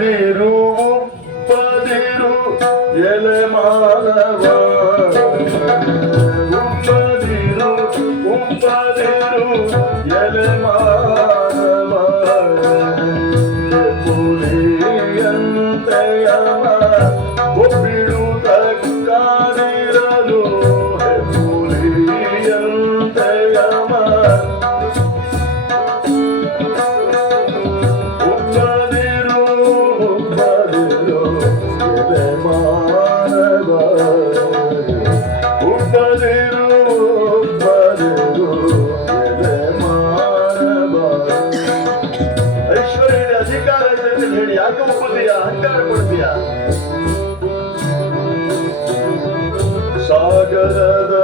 ಉಪ್ಪದಿರು ಉಪ್ಪದಿರು ಎಲೆ ಮಾನವ ಉಪ್ಪದಿರು ಉಪ್ಪದಿರು ಎಲೆ ಮಾನವ ಪುಲಿಯಂತೆಯಮ ಒಬ್ಬಿಡುವುದಕ್ಕಾದಿರಲು ಪುಲಿಯಂತೆಯಮ ಉಪ್ಪದಿರು ಉಪ್ಪದಿರು ಎಲೆ ಮಾನವ ಉಪ್ಪದಿರು ಉಪ್ಪದಿರು ಎಲೆ ಮಾನವ. ಐಶ್ವರ್ಯ ಇದೆ, ಅಧಿಕಾರ ಇದೆ ಅಂತ ಹೇಳಿ ಯಾಕೆ ಒಪ್ಪದೀಯ? ಅಹಂಕಾರ ಕೊಡ್ತೀಯಾ? ಸಾಗರದ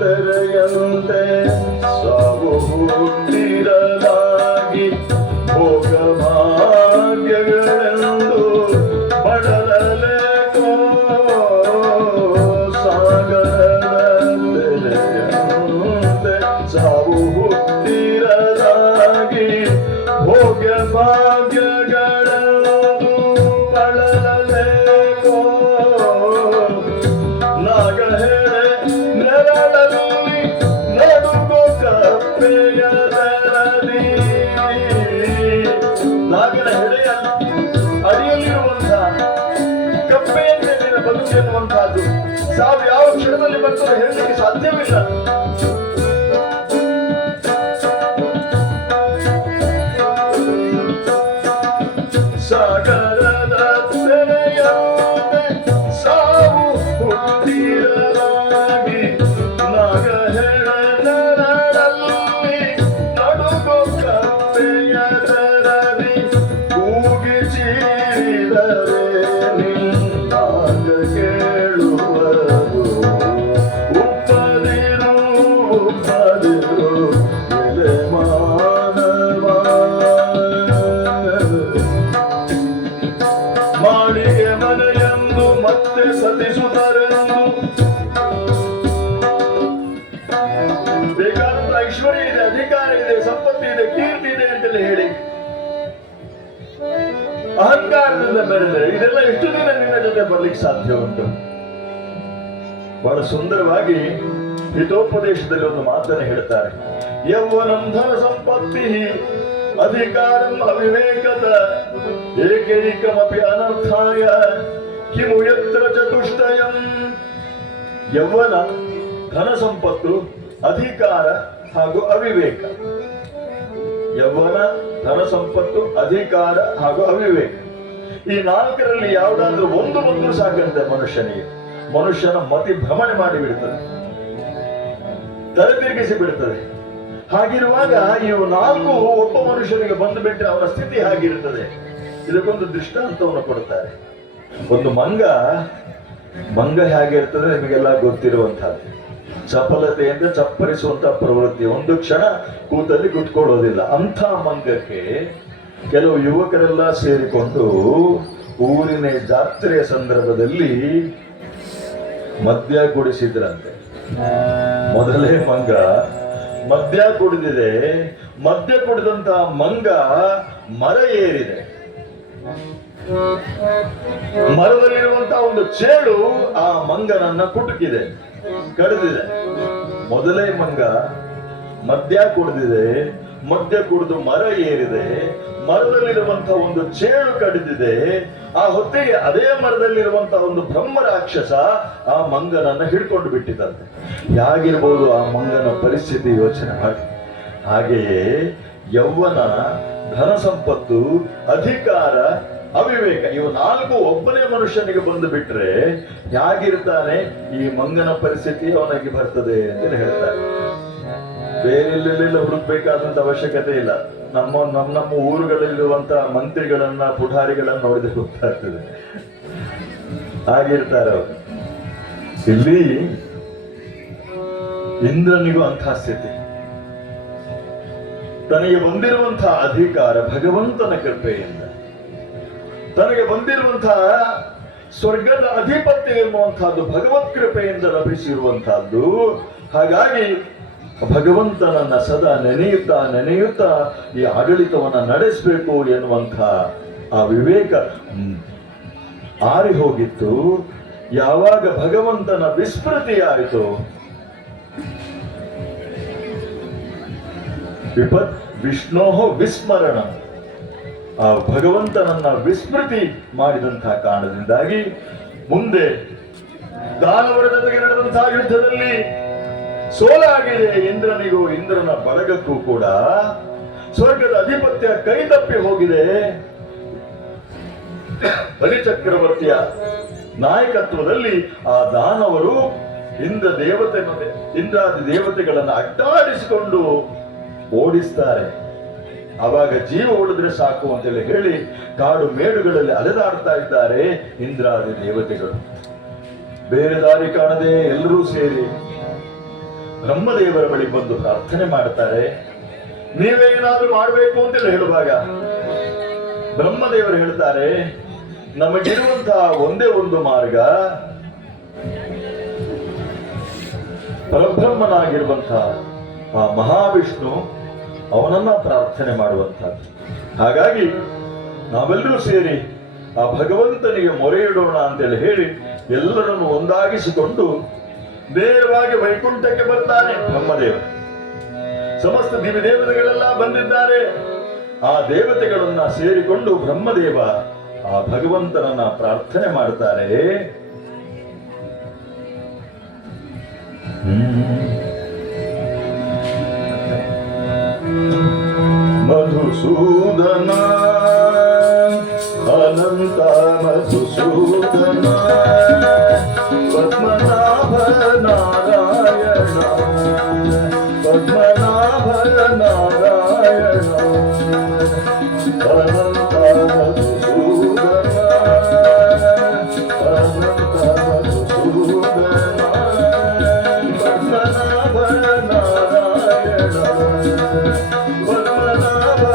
ತೆರೆಯಂತೆ ಸಾವು ಹುಟ್ಟಿರಲಾಗಿ ಭೋಗ ಭಾಗ್ಯಗಳೆಂದು ಪಡಲಲೇಕೋ. ಸಾಗರದ ತೆರೆಯಂತೆ ಸಾವು ಹುಟ್ಟಿರಲಾಗಿ ಭೋಗ ಭಾಗ್ಯಗಳೆಂದು ಪಡಲಲೇಕೋ. ನಾಗಹೆಡೆ ನೆರಳಲ್ಲಿ ನಡುಗೋ ಕಪ್ಪೆಯದರಲ್ಲಿ. ನಾಗನ ಹೆಡೆಯ ಅಡಿಯಲ್ಲಿರುವಂತಹ ಕಪ್ಪೆಯಂತೆ ನಿನ್ನ ಬದುಕು ಎನ್ನುವಂತಹದ್ದು ಸಾವು ಯಾವ ಕ್ಷಣದಲ್ಲಿ ಬರ್ತದೆ ಹೇಳಲಿಕ್ಕೆ ಸಾಧ್ಯವಿಲ್ಲ. ಸಾಗರದ ತೆರೆಯಂತೆ ಸಾವು ಹುಟ್ಟಿರಲಾಗಿ ನಾಗಹೆಡೆ ನೆರಳಲ್ಲಿ ನಡುಗೋ ಕಪ್ಪೆಯದರಲ್ಲಿ. ಕೂಗಿ ಚೀರಿದರೆ ನಿನ್ನಾಗ ಕೇಳುವುದು ಉಪ್ಪದಿರು ಉಪ್ಪದಿರು ಎಲೆ ಮಾನವ. ಮಾಳಿಗೆ ಮನೆಯೆಂದು ಮತ್ತೆ ಸತಿಸುತ್ತರೆಂದು ಬೇಕಾದಂತ ಐಶ್ವರ್ಯ ಇದೆ, ಅಧಿಕಾರ ಇದೆ, ಸಂಪತ್ತಿ ಇದೆ, ಕೀರ್ತಿ ಇದೆ ಅಂತೆಲ್ಲ ಹೇಳಿ ಅಹಂಕಾರದಿಂದ ಮೆರೆದರೆ ಇದೆಲ್ಲ ಎಷ್ಟು ದಿನ ನಿನ್ನ ಜೊತೆ ಬರ್ಲಿಕ್ಕೆ ಸಾಧ್ಯ ಉಂಟು? ಬಹಳ ಸುಂದರವಾಗಿ ಹಿತೋಪದೇಶದಲ್ಲಿ ಒಂದು ಮಾತನ್ನು ಹೇಳ್ತಾರೆ. ಯೌವನಂ ಧನ ಸಂಪತ್ತಿ ಅಧಿಕಾರಂ ಅವಿವೇಕದ ಏಕೈಕಮಪಿ ಅನರ್ಥಾಯ ಕಿಮು ಯತ್ರ ಚತುಷ್ಟಯಂ. ಯೌವನ, ಧನ ಸಂಪತ್ತು, ಅಧಿಕಾರ ಹಾಗೂ ಅವಿವೇಕ. ಯೌವನ, ಧನ ಸಂಪತ್ತು, ಅಧಿಕಾರ ಹಾಗೂ ಅವಿವೇಕ, ಈ ನಾಲ್ಕರಲ್ಲಿ ಯಾವುದಾದ್ರೂ ಒಂದು ಬಂದರೂ ಸಾಕಂತೆ ಮನುಷ್ಯನಿಗೆ. ಮನುಷ್ಯನ ಮತಿ ಭ್ರಮಣೆ ಮಾಡಿ ಬಿಡ್ತದೆ, ತಲೆ ತಿರುಗಿಸಿ ಬಿಡ್ತದೆ. ಹಾಗಿರುವಾಗ ಇವು ನಾಲ್ಕು ಒಬ್ಬ ಮನುಷ್ಯನಿಗೆ ಬಂದು ಬಿಟ್ಟರೆ ಅವನ ಸ್ಥಿತಿ ಹಾಗಿರ್ತದೆ. ಇದಕ್ಕೊಂದು ದೃಷ್ಟಾಂತವನ್ನು ಕೊಡ್ತಾರೆ. ಒಂದು ಮಂಗ ಹೇಗಿರ್ತದೆ ನಿಮಗೆಲ್ಲ ಗೊತ್ತಿರುವಂತಹದ್ದು. ಚಪಲತೆಯಿಂದ ಚಪ್ಪರಿಸುವಂತಹ ಪ್ರವೃತ್ತಿ, ಒಂದು ಕ್ಷಣ ಕೂತಲ್ಲಿ ಕುತ್ಕೊಳ್ಳೋದಿಲ್ಲ. ಅಂಥ ಮಂಗಕ್ಕೆ ಕೆಲವು ಯುವಕರೆಲ್ಲ ಸೇರಿಕೊಂಡು ಊರಿನ ಜಾತ್ರೆಯ ಸಂದರ್ಭದಲ್ಲಿ ಮದ್ಯ ಕುಡಿಸಿದ್ರಂತೆ. ಮೊದಲೇ ಮಂಗ ಮದ್ಯ ಕುಡಿದಿದೆ. ಮದ್ಯ ಕುಡಿದಂತ ಮಂಗ ಮರ ಏರಿದೆ. ಮರದಲ್ಲಿರುವಂತಹ ಒಂದು ಚೇಳು ಆ ಮಂಗನನ್ನ ಕುಟುಕಿದೆ, ಕಡಿದಿದೆ. ಮೊದಲೇ ಮಂಗ ಮದ್ಯ ಕುಡಿದಿದೆ, ಮದ್ಯ ಕುಡಿದು ಮರ ಏರಿದೆ, ಮರದಲ್ಲಿರುವಂತಹ ಒಂದು ಚೇಳು ಕಡಿದಿದೆ. ಆ ಹೊತ್ತಿಗೆ ಅದೇ ಮರದಲ್ಲಿರುವಂತಹ ಒಂದು ಬ್ರಹ್ಮ ರಾಕ್ಷಸ ಆ ಮಂಗನನ್ನ ಹಿಡ್ಕೊಂಡು ಬಿಟ್ಟಿದಂತೆ. ಹೇಗಿರ್ಬೋದು ಆ ಮಂಗನ ಪರಿಸ್ಥಿತಿ ಯೋಚನೆ ಮಾಡಿ. ಹಾಗೆಯೇ ಯೌವನ, ಧನ ಸಂಪತ್ತು, ಅಧಿಕಾರ, ಅವಿವೇಕ, ಇವು ನಾಲ್ಕು ಒಬ್ಬನೇ ಮನುಷ್ಯನಿಗೆ ಬಂದು ಬಿಟ್ರೆ ಹೇಗಿರ್ತಾನೆ, ಈ ಮಂಗನ ಪರಿಸ್ಥಿತಿ ಅವನಿಗೆ ಬರ್ತದೆ ಅಂತ ಹೇಳ್ತಾರೆ. ಬೇರೆಲ್ಲೆಲ್ಲ ಹುಡುಕ್ಬೇಕಾದಂತ ಅವಶ್ಯಕತೆ ಇಲ್ಲ. ನಮ್ಮ ಊರುಗಳಲ್ಲಿರುವಂತ ಮಂತ್ರಿಗಳನ್ನ, ಪುಢಾರಿಗಳನ್ನ ನೋಡಿದ್ರೆ ಗೊತ್ತಾಗ್ತದೆ, ಹಾಗಿರ್ತಾರೆ ಅವರು. ಇಲ್ಲಿ ಇಂದ್ರನಿಗೂ ಅಂತಹ ಸ್ಥಿತಿ. ತನಗೆ ಬಂದಿರುವಂತಹ ಅಧಿಕಾರ ಭಗವಂತನ ಕೃಪೆಯಿಂದ, ತನಗೆ ಬಂದಿರುವಂತಹ ಸ್ವರ್ಗದ ಅಧಿಪತ್ಯ ಎನ್ನುವಂತಹದ್ದು ಭಗವತ್ ಕೃಪೆಯಿಂದ ಲಭಿಸಿರುವಂತಹದ್ದು. ಹಾಗಾಗಿ ಭಗವಂತನನ್ನ ಸದಾ ನೆನೆಯುತ್ತಾ ಈ ಆಡಳಿತವನ್ನ ನಡೆಸಬೇಕು ಎನ್ನುವಂತಹ ಆ ವಿವೇಕ ಆರಿ ಹೋಗಿತ್ತು. ಯಾವಾಗ ಭಗವಂತನ ವಿಸ್ಮೃತಿಯಾಯಿತು, ವಿಪತ್ ವಿಷ್ಣೋಹ ವಿಸ್ಮರಣ, ಆ ಭಗವಂತನನ್ನ ವಿಸ್ಮೃತಿ ಮಾಡಿದಂತಹ ಕಾರಣದಿಂದಾಗಿ ಮುಂದೆ ದಾನವರ ಜೊತೆಗೆ ನಡೆದಂತಹ ಯುದ್ಧದಲ್ಲಿ ಸೋಲಾಗಿದೆ ಇಂದ್ರನಿಗೂ ಇಂದ್ರನ ಬಳಗಕ್ಕೂ ಕೂಡ. ಸ್ವರ್ಗದ ಅಧಿಪತ್ಯ ಕೈ ತಪ್ಪಿ ಹೋಗಿದೆ. ಬಲಿಚಕ್ರವರ್ತಿಯ ನಾಯಕತ್ವದಲ್ಲಿ ಆ ದಾನವರು ಇಂದ್ರಾದಿ ದೇವತೆಗಳನ್ನು ಅಡ್ಡಾಡಿಸಿಕೊಂಡು ಓಡಿಸ್ತಾರೆ. ಆವಾಗ ಜೀವ ಉಳಿದ್ರೆ ಸಾಕು ಅಂತೇಳಿ ಹೇಳಿ ಕಾಡು ಮೇಡುಗಳಲ್ಲಿ ಅಲೆದಾಡ್ತಾ ಇದ್ದಾರೆ ಇಂದ್ರಾದಿ ದೇವತೆಗಳು. ಬೇರೆ ದಾರಿ ಕಾಣದೆ ಎಲ್ಲರೂ ಸೇರಿ ಬ್ರಹ್ಮದೇವರ ಬಳಿ ಬಂದು ಪ್ರಾರ್ಥನೆ ಮಾಡ್ತಾರೆ. ನೀವೇನಾದ್ರೂ ಮಾಡಬೇಕು ಅಂತೇಳಿ ಹೇಳುವಾಗ ಬ್ರಹ್ಮದೇವರು ಹೇಳ್ತಾರೆ, ನಮಗಿರುವಂತಹ ಒಂದೇ ಒಂದು ಮಾರ್ಗ ಪರಬ್ರಹ್ಮನಾಗಿರುವಂತಹ ಆ ಮಹಾವಿಷ್ಣು ಅವನನ್ನ ಪ್ರಾರ್ಥನೆ ಮಾಡುವಂತಹದ್ದು. ಹಾಗಾಗಿ ನಾವೆಲ್ಲರೂ ಸೇರಿ ಆ ಭಗವಂತನಿಗೆ ಮೊರೆ ಇಡೋಣ ಅಂತೇಳಿ ಹೇಳಿ ಎಲ್ಲರನ್ನು ಒಂದಾಗಿಸಿಕೊಂಡು ನೇರವಾಗಿ ವೈಕುಂಠಕ್ಕೆ ಬರ್ತಾನೆ ಬ್ರಹ್ಮದೇವ. ಸಮಸ್ತ ದಿವ್ಯ ದೇವತೆಗಳೆಲ್ಲ ಬಂದಿದ್ದಾರೆ. ಆ ದೇವತೆಗಳನ್ನ ಸೇರಿಕೊಂಡು ಬ್ರಹ್ಮದೇವ ಆ ಭಗವಂತನನ್ನ ಪ್ರಾರ್ಥನೆ ಮಾಡ್ತಾರೆ. ಮಧುಸೂದನ ಅನಂತ ಮಧುಸೂದನ ಪದ್ಮನಾಭ ನಾರಾಯಣ ಪದ್ಮನಾಭ ನಾರಾಯಣ ಅನಂತ ಮಧುಸೂದನ ಅನಂತ ಮಧುಸೂದನ ಪದ್ಮನಾಭ ನಾರಾಯಣ ಪದ್ಮನಾಭ ನಾರಾಯಣ.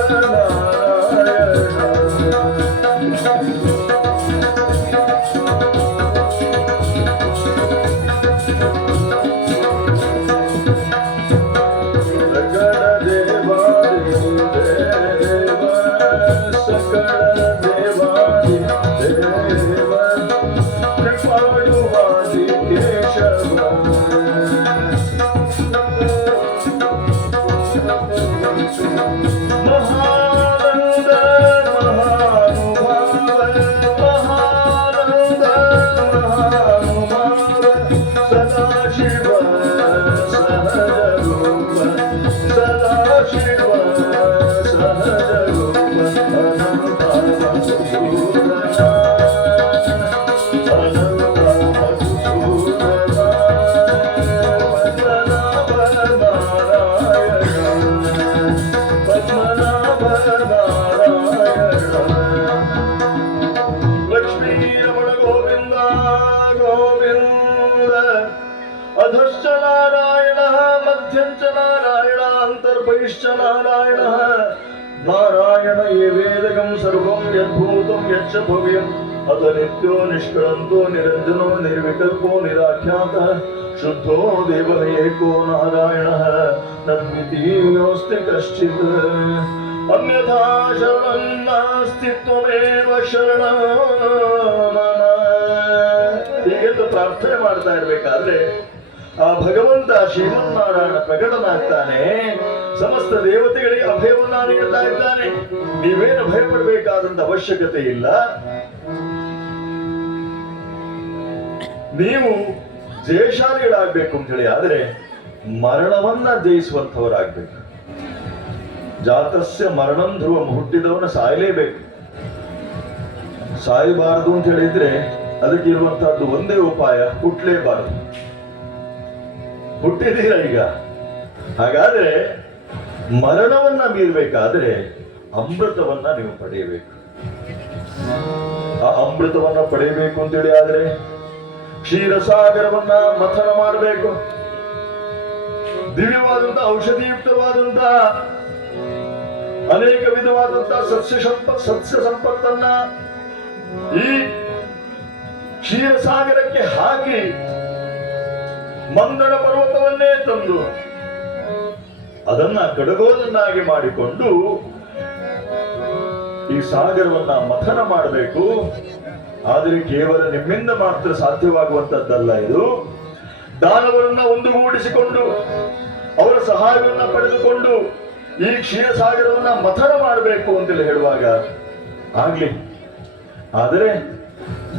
ಅಧಶ್ಚ ನಾರಾಯಣ ಮಧ್ಯಂಚ ನಾರಾಯಣ ಅಂತರ್ಬಹಿಶ್ಚ ನಾರಾಯಣ ನಾರಾಯಣ ಯೇ ವೇದಕಂ ಸರ್ವಂ ಯದ್ಭೂತಂ ಯಚ್ಚ ಭವ್ಯಂ ಅತ ನಿತ್ಯೋ ನಿಷ್ಕಳಂಕೋ ನಿರಂಜನೋ ನಿರ್ವಿಕಲ್ಪೋ ನಿರಾಖ್ಯಾತಃ ಶುದ್ಧೋ ದೇವಃ ಏಕೋ ನಾರಾಯಣಃ ನದ್ವಿತೀಯೋಸ್ತಿ ಕಶ್ಚಿತ್ ಅನ್ಯಥಾ ಶರಣಂ ನಾಸ್ತಿ ತ್ವಮೇವ ಶರಣಂ ಮಮ. ಹೀಗೆಂದು ಪ್ರಾರ್ಥನೆ ಮಾಡ್ತಾ ಇರ್ಬೇಕಾದ್ರೆ ಆ ಭಗವಂತ ಶ್ರೀಮನ್ನಾರಾಯಣ ಪ್ರಕಟನಾಗ್ತಾನೆ. ಸಮಸ್ತ ದೇವತೆಗಳಿಗೆ ಅಭಯವನ್ನ ನೀಡ್ತಾ ಇದ್ದಾನೆ. ನೀವೇನು ಭಯ ಪಡಬೇಕಾದಂತ ಅವಶ್ಯಕತೆ ಇಲ್ಲ. ನೀವು ಜಯಶಾಲಿಗಳಾಗ್ಬೇಕು ಅಂತ ಹೇಳಿ ಆದ್ರೆ ಮರಣವನ್ನ ಜಯಿಸುವಂತವರಾಗ್ಬೇಕು. ಜಾತಸ್ಯ ಮರಣಂ ಧ್ರುವಂ, ಹುಟ್ಟಿದವನ ಸಾಯಲೇಬೇಕು. ಸಾಯಬಾರದು ಅಂತ ಹೇಳಿದ್ರೆ ಅದಕ್ಕೆ ಇರುವಂತಹದ್ದು ಒಂದೇ ಉಪಾಯ, ಹುಟ್ಟಲೇಬಾರದು. ಹುಟ್ಟಿದೀರ ಈಗ. ಹಾಗಾದ್ರೆ ಮರಣವನ್ನ ಮೀರ್ಬೇಕಾದ್ರೆ ಅಮೃತವನ್ನ ನೀವು ಪಡೆಯಬೇಕು. ಆ ಅಮೃತವನ್ನ ಪಡೆಯಬೇಕು ಅಂತೇಳಿ ಆದ್ರೆ ಕ್ಷೀರಸಾಗರವನ್ನ ಮಥನ ಮಾಡಬೇಕು. ದಿವ್ಯವಾದಂತ ಔಷಧಿಯುಕ್ತವಾದಂತ ಅನೇಕ ವಿಧವಾದಂತ ಸಸ್ಯ ಸಂಪತ್ತನ್ನ ಈ ಕ್ಷೀರಸಾಗರಕ್ಕೆ ಹಾಕಿ ಮಂದಣ ಪರ್ವತವನ್ನೇ ತಂದು ಅದನ್ನ ಕಡಗೋಲನ್ನಾಗಿ ಮಾಡಿಕೊಂಡು ಸಾಗರವನ್ನ ಮಥನ ಮಾಡಬೇಕು. ಆದರೆ ಕೇವಲ ನಿಮ್ಮಿಂದ ಮಾತ್ರ ಸಾಧ್ಯವಾಗುವಂತದ್ದಲ್ಲ ಇದು. ದಾನವರನ್ನ ಒಂದುಗೂಡಿಸಿಕೊಂಡು ಅವರ ಸಹಾಯವನ್ನ ಪಡೆದುಕೊಂಡು ಈ ಕ್ಷೀರಸಾಗರವನ್ನ ಮಥನ ಮಾಡಬೇಕು ಅಂತೇಳಿ ಹೇಳುವಾಗ ಆಗ್ಲಿ, ಆದರೆ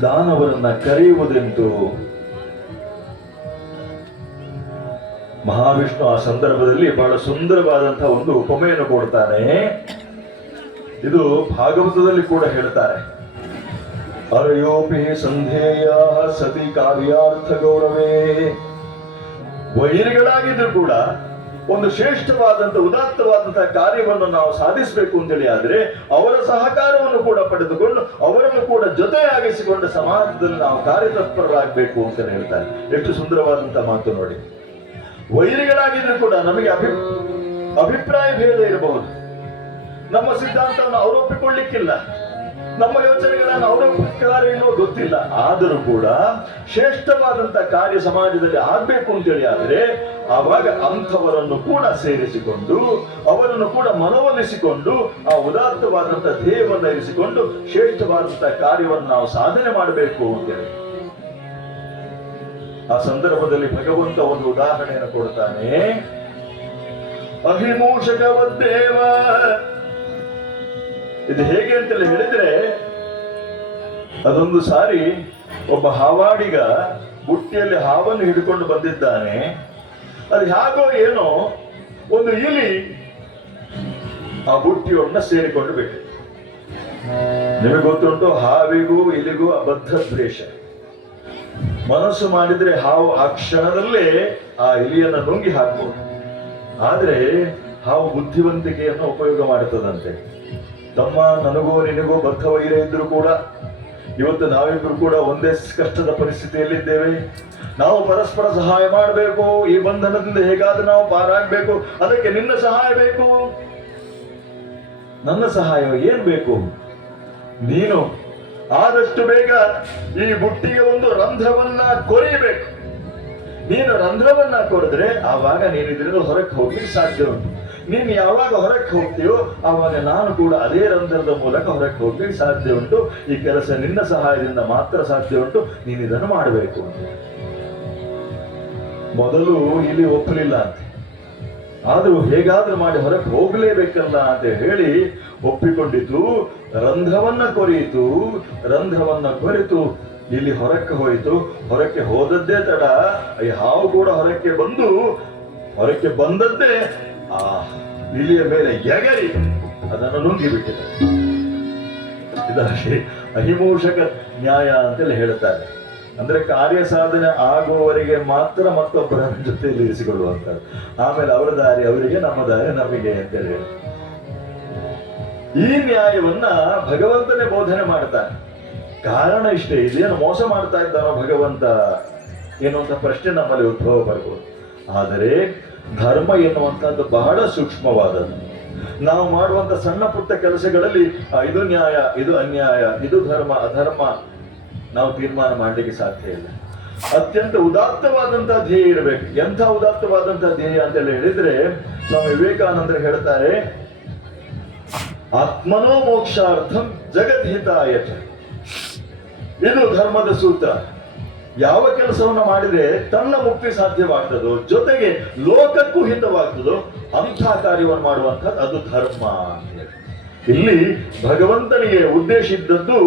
ದಾನವರನ್ನ ಕರೆಯುವುದೆಂತು? ಮಹಾವಿಷ್ಣು ಆ ಸಂದರ್ಭದಲ್ಲಿ ಬಹಳ ಸುಂದರವಾದಂತಹ ಒಂದು ಉಪಮೆಯನ್ನು ಕೊಡ್ತಾನೆ. ಇದು ಭಾಗವತದಲ್ಲಿ ಕೂಡ ಹೇಳ್ತಾರೆ. ಅರಯೋಪಿ ಸಂಧೇಯ ಸತಿ ಕಾರ್ಯಾರ್ಥ ಗೌರವೇ. ವೈರಿಗಳಾಗಿದ್ರು ಕೂಡ ಒಂದು ಶ್ರೇಷ್ಠವಾದಂತಹ ಉದಾತ್ತವಾದಂತಹ ಕಾರ್ಯವನ್ನು ನಾವು ಸಾಧಿಸಬೇಕು ಅಂತೇಳಿ ಆದ್ರೆ ಅವರ ಸಹಕಾರವನ್ನು ಕೂಡ ಪಡೆದುಕೊಂಡು ಅವರನ್ನು ಕೂಡ ಜೊತೆಯಾಗಿಸಿಕೊಂಡ ಸಮಾಜದಲ್ಲಿ ನಾವು ಕಾರ್ಯತತ್ಪರರಾಗಬೇಕು ಅಂತ ಹೇಳ್ತಾರೆ. ಎಷ್ಟು ಸುಂದರವಾದಂತಹ ಮಾತು ನೋಡಿ. ವೈರಿಗಳಾಗಿದ್ರು ಕೂಡ ನಮಗೆ ಅಭಿಪ್ರಾಯ ಭೇದ ಇರಬಹುದು. ನಮ್ಮ ಸಿದ್ಧಾಂತವನ್ನು ಅವರೊಪ್ಪಿಕೊಳ್ಳಿಕ್ಕಿಲ್ಲ, ನಮ್ಮ ಯೋಚನೆಗಳನ್ನು ಅವರೊಪ್ಪಿದ್ದಾರೆ ಎನ್ನುವ ಗೊತ್ತಿಲ್ಲ. ಆದರೂ ಕೂಡ ಶ್ರೇಷ್ಠವಾದಂತಹ ಕಾರ್ಯ ಸಮಾಜದಲ್ಲಿ ಆಗ್ಬೇಕು ಅಂತೇಳಿ ಆದ್ರೆ ಆವಾಗ ಅಂಥವರನ್ನು ಕೂಡ ಸೇರಿಸಿಕೊಂಡು ಅವರನ್ನು ಕೂಡ ಮನವೊಲಿಸಿಕೊಂಡು ಆ ಉದಾತ್ತವಾದಂತಹ ಧ್ಯೇಯವನ್ನು ಇರಿಸಿಕೊಂಡು ಶ್ರೇಷ್ಠವಾದಂತಹ ಕಾರ್ಯವನ್ನು ನಾವು ಸಾಧನೆ ಮಾಡಬೇಕು ಅಂತೇಳಿ ಆ ಸಂದರ್ಭದಲ್ಲಿ ಭಗವಂತ ಒಂದು ಉದಾಹರಣೆಯನ್ನು ಕೊಡ್ತಾನೆ. ಅಹಿಮೂಷಕವದ್ದೇವ. ಇದು ಹೇಗೆ ಅಂತೇಳಿ ಹೇಳಿದ್ರೆ, ಅದೊಂದು ಸಾರಿ ಒಬ್ಬ ಹಾವಾಡಿಗ ಬುಟ್ಟಿಯಲ್ಲಿ ಹಾವನ್ನು ಹಿಡ್ಕೊಂಡು ಬಂದಿದ್ದಾನೆ. ಅದು ಹೇಗೋ ಏನೋ ಒಂದು ಇಲಿ ಆ ಬುಟ್ಟಿಯನ್ನ ಸೇರಿಕೊಂಡು ಬಿಟ್ಟು. ನಿಮಗೆ ಗೊತ್ತುಂಟು, ಹಾವಿಗೂ ಇಲಿಗೂ ಅಬದ್ಧ ದ್ವೇಷ. ಮನಸ್ಸು ಮಾಡಿದ್ರೆ ಹಾವು ಆ ಕ್ಷಣದಲ್ಲೇ ಆ ಇಲಿಯನ್ನ ನುಂಗಿ ಹಾಕ್ಬೋದು. ಆದ್ರೆ ಹಾವು ಬುದ್ಧಿವಂತಿಕೆಯನ್ನು ಉಪಯೋಗ ಮಾಡುತ್ತದಂತೆ. ತಮ್ಮ ನನಗೂ ನಿನಗೂ ಬದ್ಧ ವೈರ ಇದ್ರು ಕೂಡ ಇವತ್ತು ನಾವಿಬ್ರು ಕೂಡ ಒಂದೇ ಕಷ್ಟದ ಪರಿಸ್ಥಿತಿಯಲ್ಲಿದ್ದೇವೆ. ನಾವು ಪರಸ್ಪರ ಸಹಾಯ ಮಾಡಬೇಕು. ಈ ಬಂಧನದಿಂದ ಹೇಗಾದ್ರೂ ನಾವು ಪಾರಾಗಬೇಕು. ಅದಕ್ಕೆ ನಿನ್ನ ಸಹಾಯ ಬೇಕು. ನನ್ನ ಸಹಾಯ ಏನ್ ಬೇಕು? ನೀನು ಆದಷ್ಟು ಬೇಗ ಈ ಬುಟ್ಟಿಗೆ ಒಂದು ರಂಧ್ರವನ್ನ ಕೊರೆಯಬೇಕು. ನೀನು ರಂಧ್ರವನ್ನ ಕೊರೆದ್ರೆ ಆವಾಗ ನೀನು ಇದರಿಂದ ಹೊರಕ್ಕೆ ಹೋಗ್ಲಿಕ್ಕೆ ಸಾಧ್ಯ ಉಂಟು. ನೀನು ಯಾವಾಗ ಹೊರಕ್ಕೆ ಹೋಗ್ತೀಯೋ ಆವಾಗ ನಾನು ಕೂಡ ಅದೇ ರಂಧ್ರದ ಮೂಲಕ ಹೊರಕ್ಕೆ ಹೋಗ್ಲಿಕ್ಕೆ ಸಾಧ್ಯ ಉಂಟು. ಈ ಕೆಲಸ ನಿನ್ನ ಸಹಾಯದಿಂದ ಮಾತ್ರ ಸಾಧ್ಯ ಉಂಟು. ನೀನು ಇದನ್ನು ಮಾಡಬೇಕು ಅಂತ. ಮೊದಲು ಇಲ್ಲಿ ಒಪ್ಪಲಿಲ್ಲ ಅಂತ, ಆದ್ರೂ ಹೇಗಾದ್ರೂ ಮಾಡಿ ಹೊರಕ್ಕೆ ಹೋಗ್ಲೇಬೇಕಲ್ಲ ಅಂತ ಹೇಳಿ ಒಪ್ಪಿಕೊಂಡಿತು. ರಂಧ್ರವನ್ನ ಕೊರೆಯಿತು. ರಂಧ್ರವನ್ನ ಕೊರೆತು ಇಲ್ಲಿ ಹೊರಕ್ಕೆ ಹೋಯಿತು. ಹೊರಕ್ಕೆ ಹೋದದ್ದೇ ತಡ ಈ ಹಾವು ಕೂಡ ಹೊರಕ್ಕೆ ಬಂದದ್ದೇ ಆ ಇಲಿಯ ಮೇಲೆ ಎಗರಿ ಅದನ್ನು ನುಂಗಿಬಿಟ್ಟಿದೆ. ಇದಾಗಿ ಅಹಿಮೂಷಕ ನ್ಯಾಯ ಅಂತೇಳಿ ಹೇಳ್ತಾರೆ. ಅಂದ್ರೆ ಕಾರ್ಯ ಸಾಧನೆ ಆಗುವವರೆಗೆ ಮಾತ್ರ ಮತ್ತೊಬ್ಬರ ಜೊತೆಯಲ್ಲಿ ಇರಿಸಿಕೊಳ್ಳುವಂಥದ್ದು. ಆಮೇಲೆ ಅವರ ದಾರಿ ಅವರಿಗೆ, ನಮ್ಮ ದಾರಿ ನಮಗೆ ಅಂತೇಳಿ ಈ ನ್ಯಾಯವನ್ನ ಭಗವಂತನೇ ಬೋಧನೆ ಮಾಡ್ತಾನೆ. ಕಾರಣ ಇಷ್ಟೇ, ಇದೇನು ಮೋಸ ಮಾಡ್ತಾ ಇದ್ದಾನೋ ಭಗವಂತ ಎನ್ನುವಂತ ಪ್ರಶ್ನೆ ನಮ್ಮಲ್ಲಿ ಉದ್ಭವ ಬರ್ಬೋದು. ಆದರೆ ಧರ್ಮ ಎನ್ನುವಂತದ್ದು ಬಹಳ ಸೂಕ್ಷ್ಮವಾದದ್ದು. ನಾವು ಮಾಡುವಂತ ಸಣ್ಣ ಪುಟ್ಟ ಕೆಲಸಗಳಲ್ಲಿ ಇದು ನ್ಯಾಯ, ಇದು ಅನ್ಯಾಯ, ಇದು ಧರ್ಮ, ಅಧರ್ಮ ನಾವು ತೀರ್ಮಾನ ಮಾಡಲಿಕ್ಕೆ ಸಾಧ್ಯ ಇಲ್ಲ. ಅತ್ಯಂತ ಉದಾತ್ತವಾದಂತಹ ಧ್ಯೇಯ ಇರಬೇಕು. ಎಂಥ ಉದಾತ್ತವಾದಂತಹ ಧ್ಯೇಯ ಅಂತ ಹೇಳಿದ್ರೆ ಸ್ವಾಮಿ ವಿವೇಕಾನಂದರು ಹೇಳ್ತಾರೆ, ಆತ್ಮನೋ ಮೋಕ್ಷಾರ್ಥಂ ಜಗದ್ಹಿತಾಯ. ಇದು ಧರ್ಮದ ಸೂತ್ರ. ಯಾವ ಕೆಲಸವನ್ನು ಮಾಡಿದ್ರೆ ತನ್ನ ಮುಕ್ತಿ ಸಾಧ್ಯವಾಗ್ತದೋ ಜೊತೆಗೆ ಲೋಕಕ್ಕೂ ಹಿತವಾಗ್ತದೋ ಅಂಥ ಕಾರ್ಯವನ್ನು ಮಾಡುವಂಥದ್ದು ಅದು ಧರ್ಮ ಅಂತ ಹೇಳಿ. ಇಲ್ಲಿ ಭಗವಂತನಿಗೆ ಉದ್ದೇಶ ಇದ್ದದ್ದು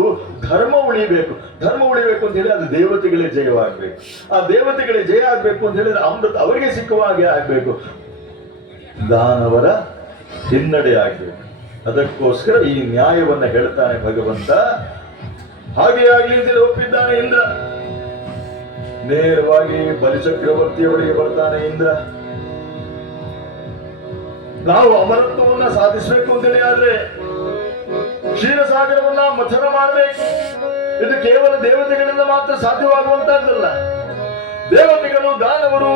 ಧರ್ಮ ಉಳಿಬೇಕು. ಧರ್ಮ ಉಳಿಬೇಕು ಅಂತ ಹೇಳಿ ಅದು ದೇವತೆಗಳೇ ಜಯವಾಗಬೇಕು. ಆ ದೇವತೆಗಳೇ ಜಯ ಆಗ್ಬೇಕು ಅಂತ ಹೇಳಿದ್ರೆ ಅಮೃತ ಅವರಿಗೆ ಸಿಕ್ಕುವ ಹಾಗೆ ಆಗ್ಬೇಕು, ದಾನವರ ಹಿನ್ನಡೆ ಆಗ್ಬೇಕು. ಅದಕ್ಕೋಸ್ಕರ ಈ ನ್ಯಾಯವನ್ನ ಹೇಳ್ತಾನೆ ಭಗವಂತ. ಹಾಗೆ ಆಗ್ಲಿ ಅಂತೇಳಿ ಒಪ್ಪಿದ್ದಾನೆ ಇಂದ್ರ. ನೇರವಾಗಿ ಬಲಿಚಕ್ರವರ್ತಿಯವರಿಗೆ ಬರ್ತಾನೆ ಇಂದ್ರ. ನಾವು ಅಮರತ್ವವನ್ನ ಸಾಧಿಸಬೇಕು ಅಂತೇಳಿ ಆದ್ರೆ ಕ್ಷೀರಸಾಗರವನ್ನ ಮಥನ ಮಾಡಬೇಕು. ಇದು ಕೇವಲ ದೇವತೆಗಳಿಂದ ಮಾತ್ರ ಸಾಧ್ಯವಾಗುವಂತಹದ್ದಲ್ಲ. ದೇವತೆಗಳು, ದಾನವರು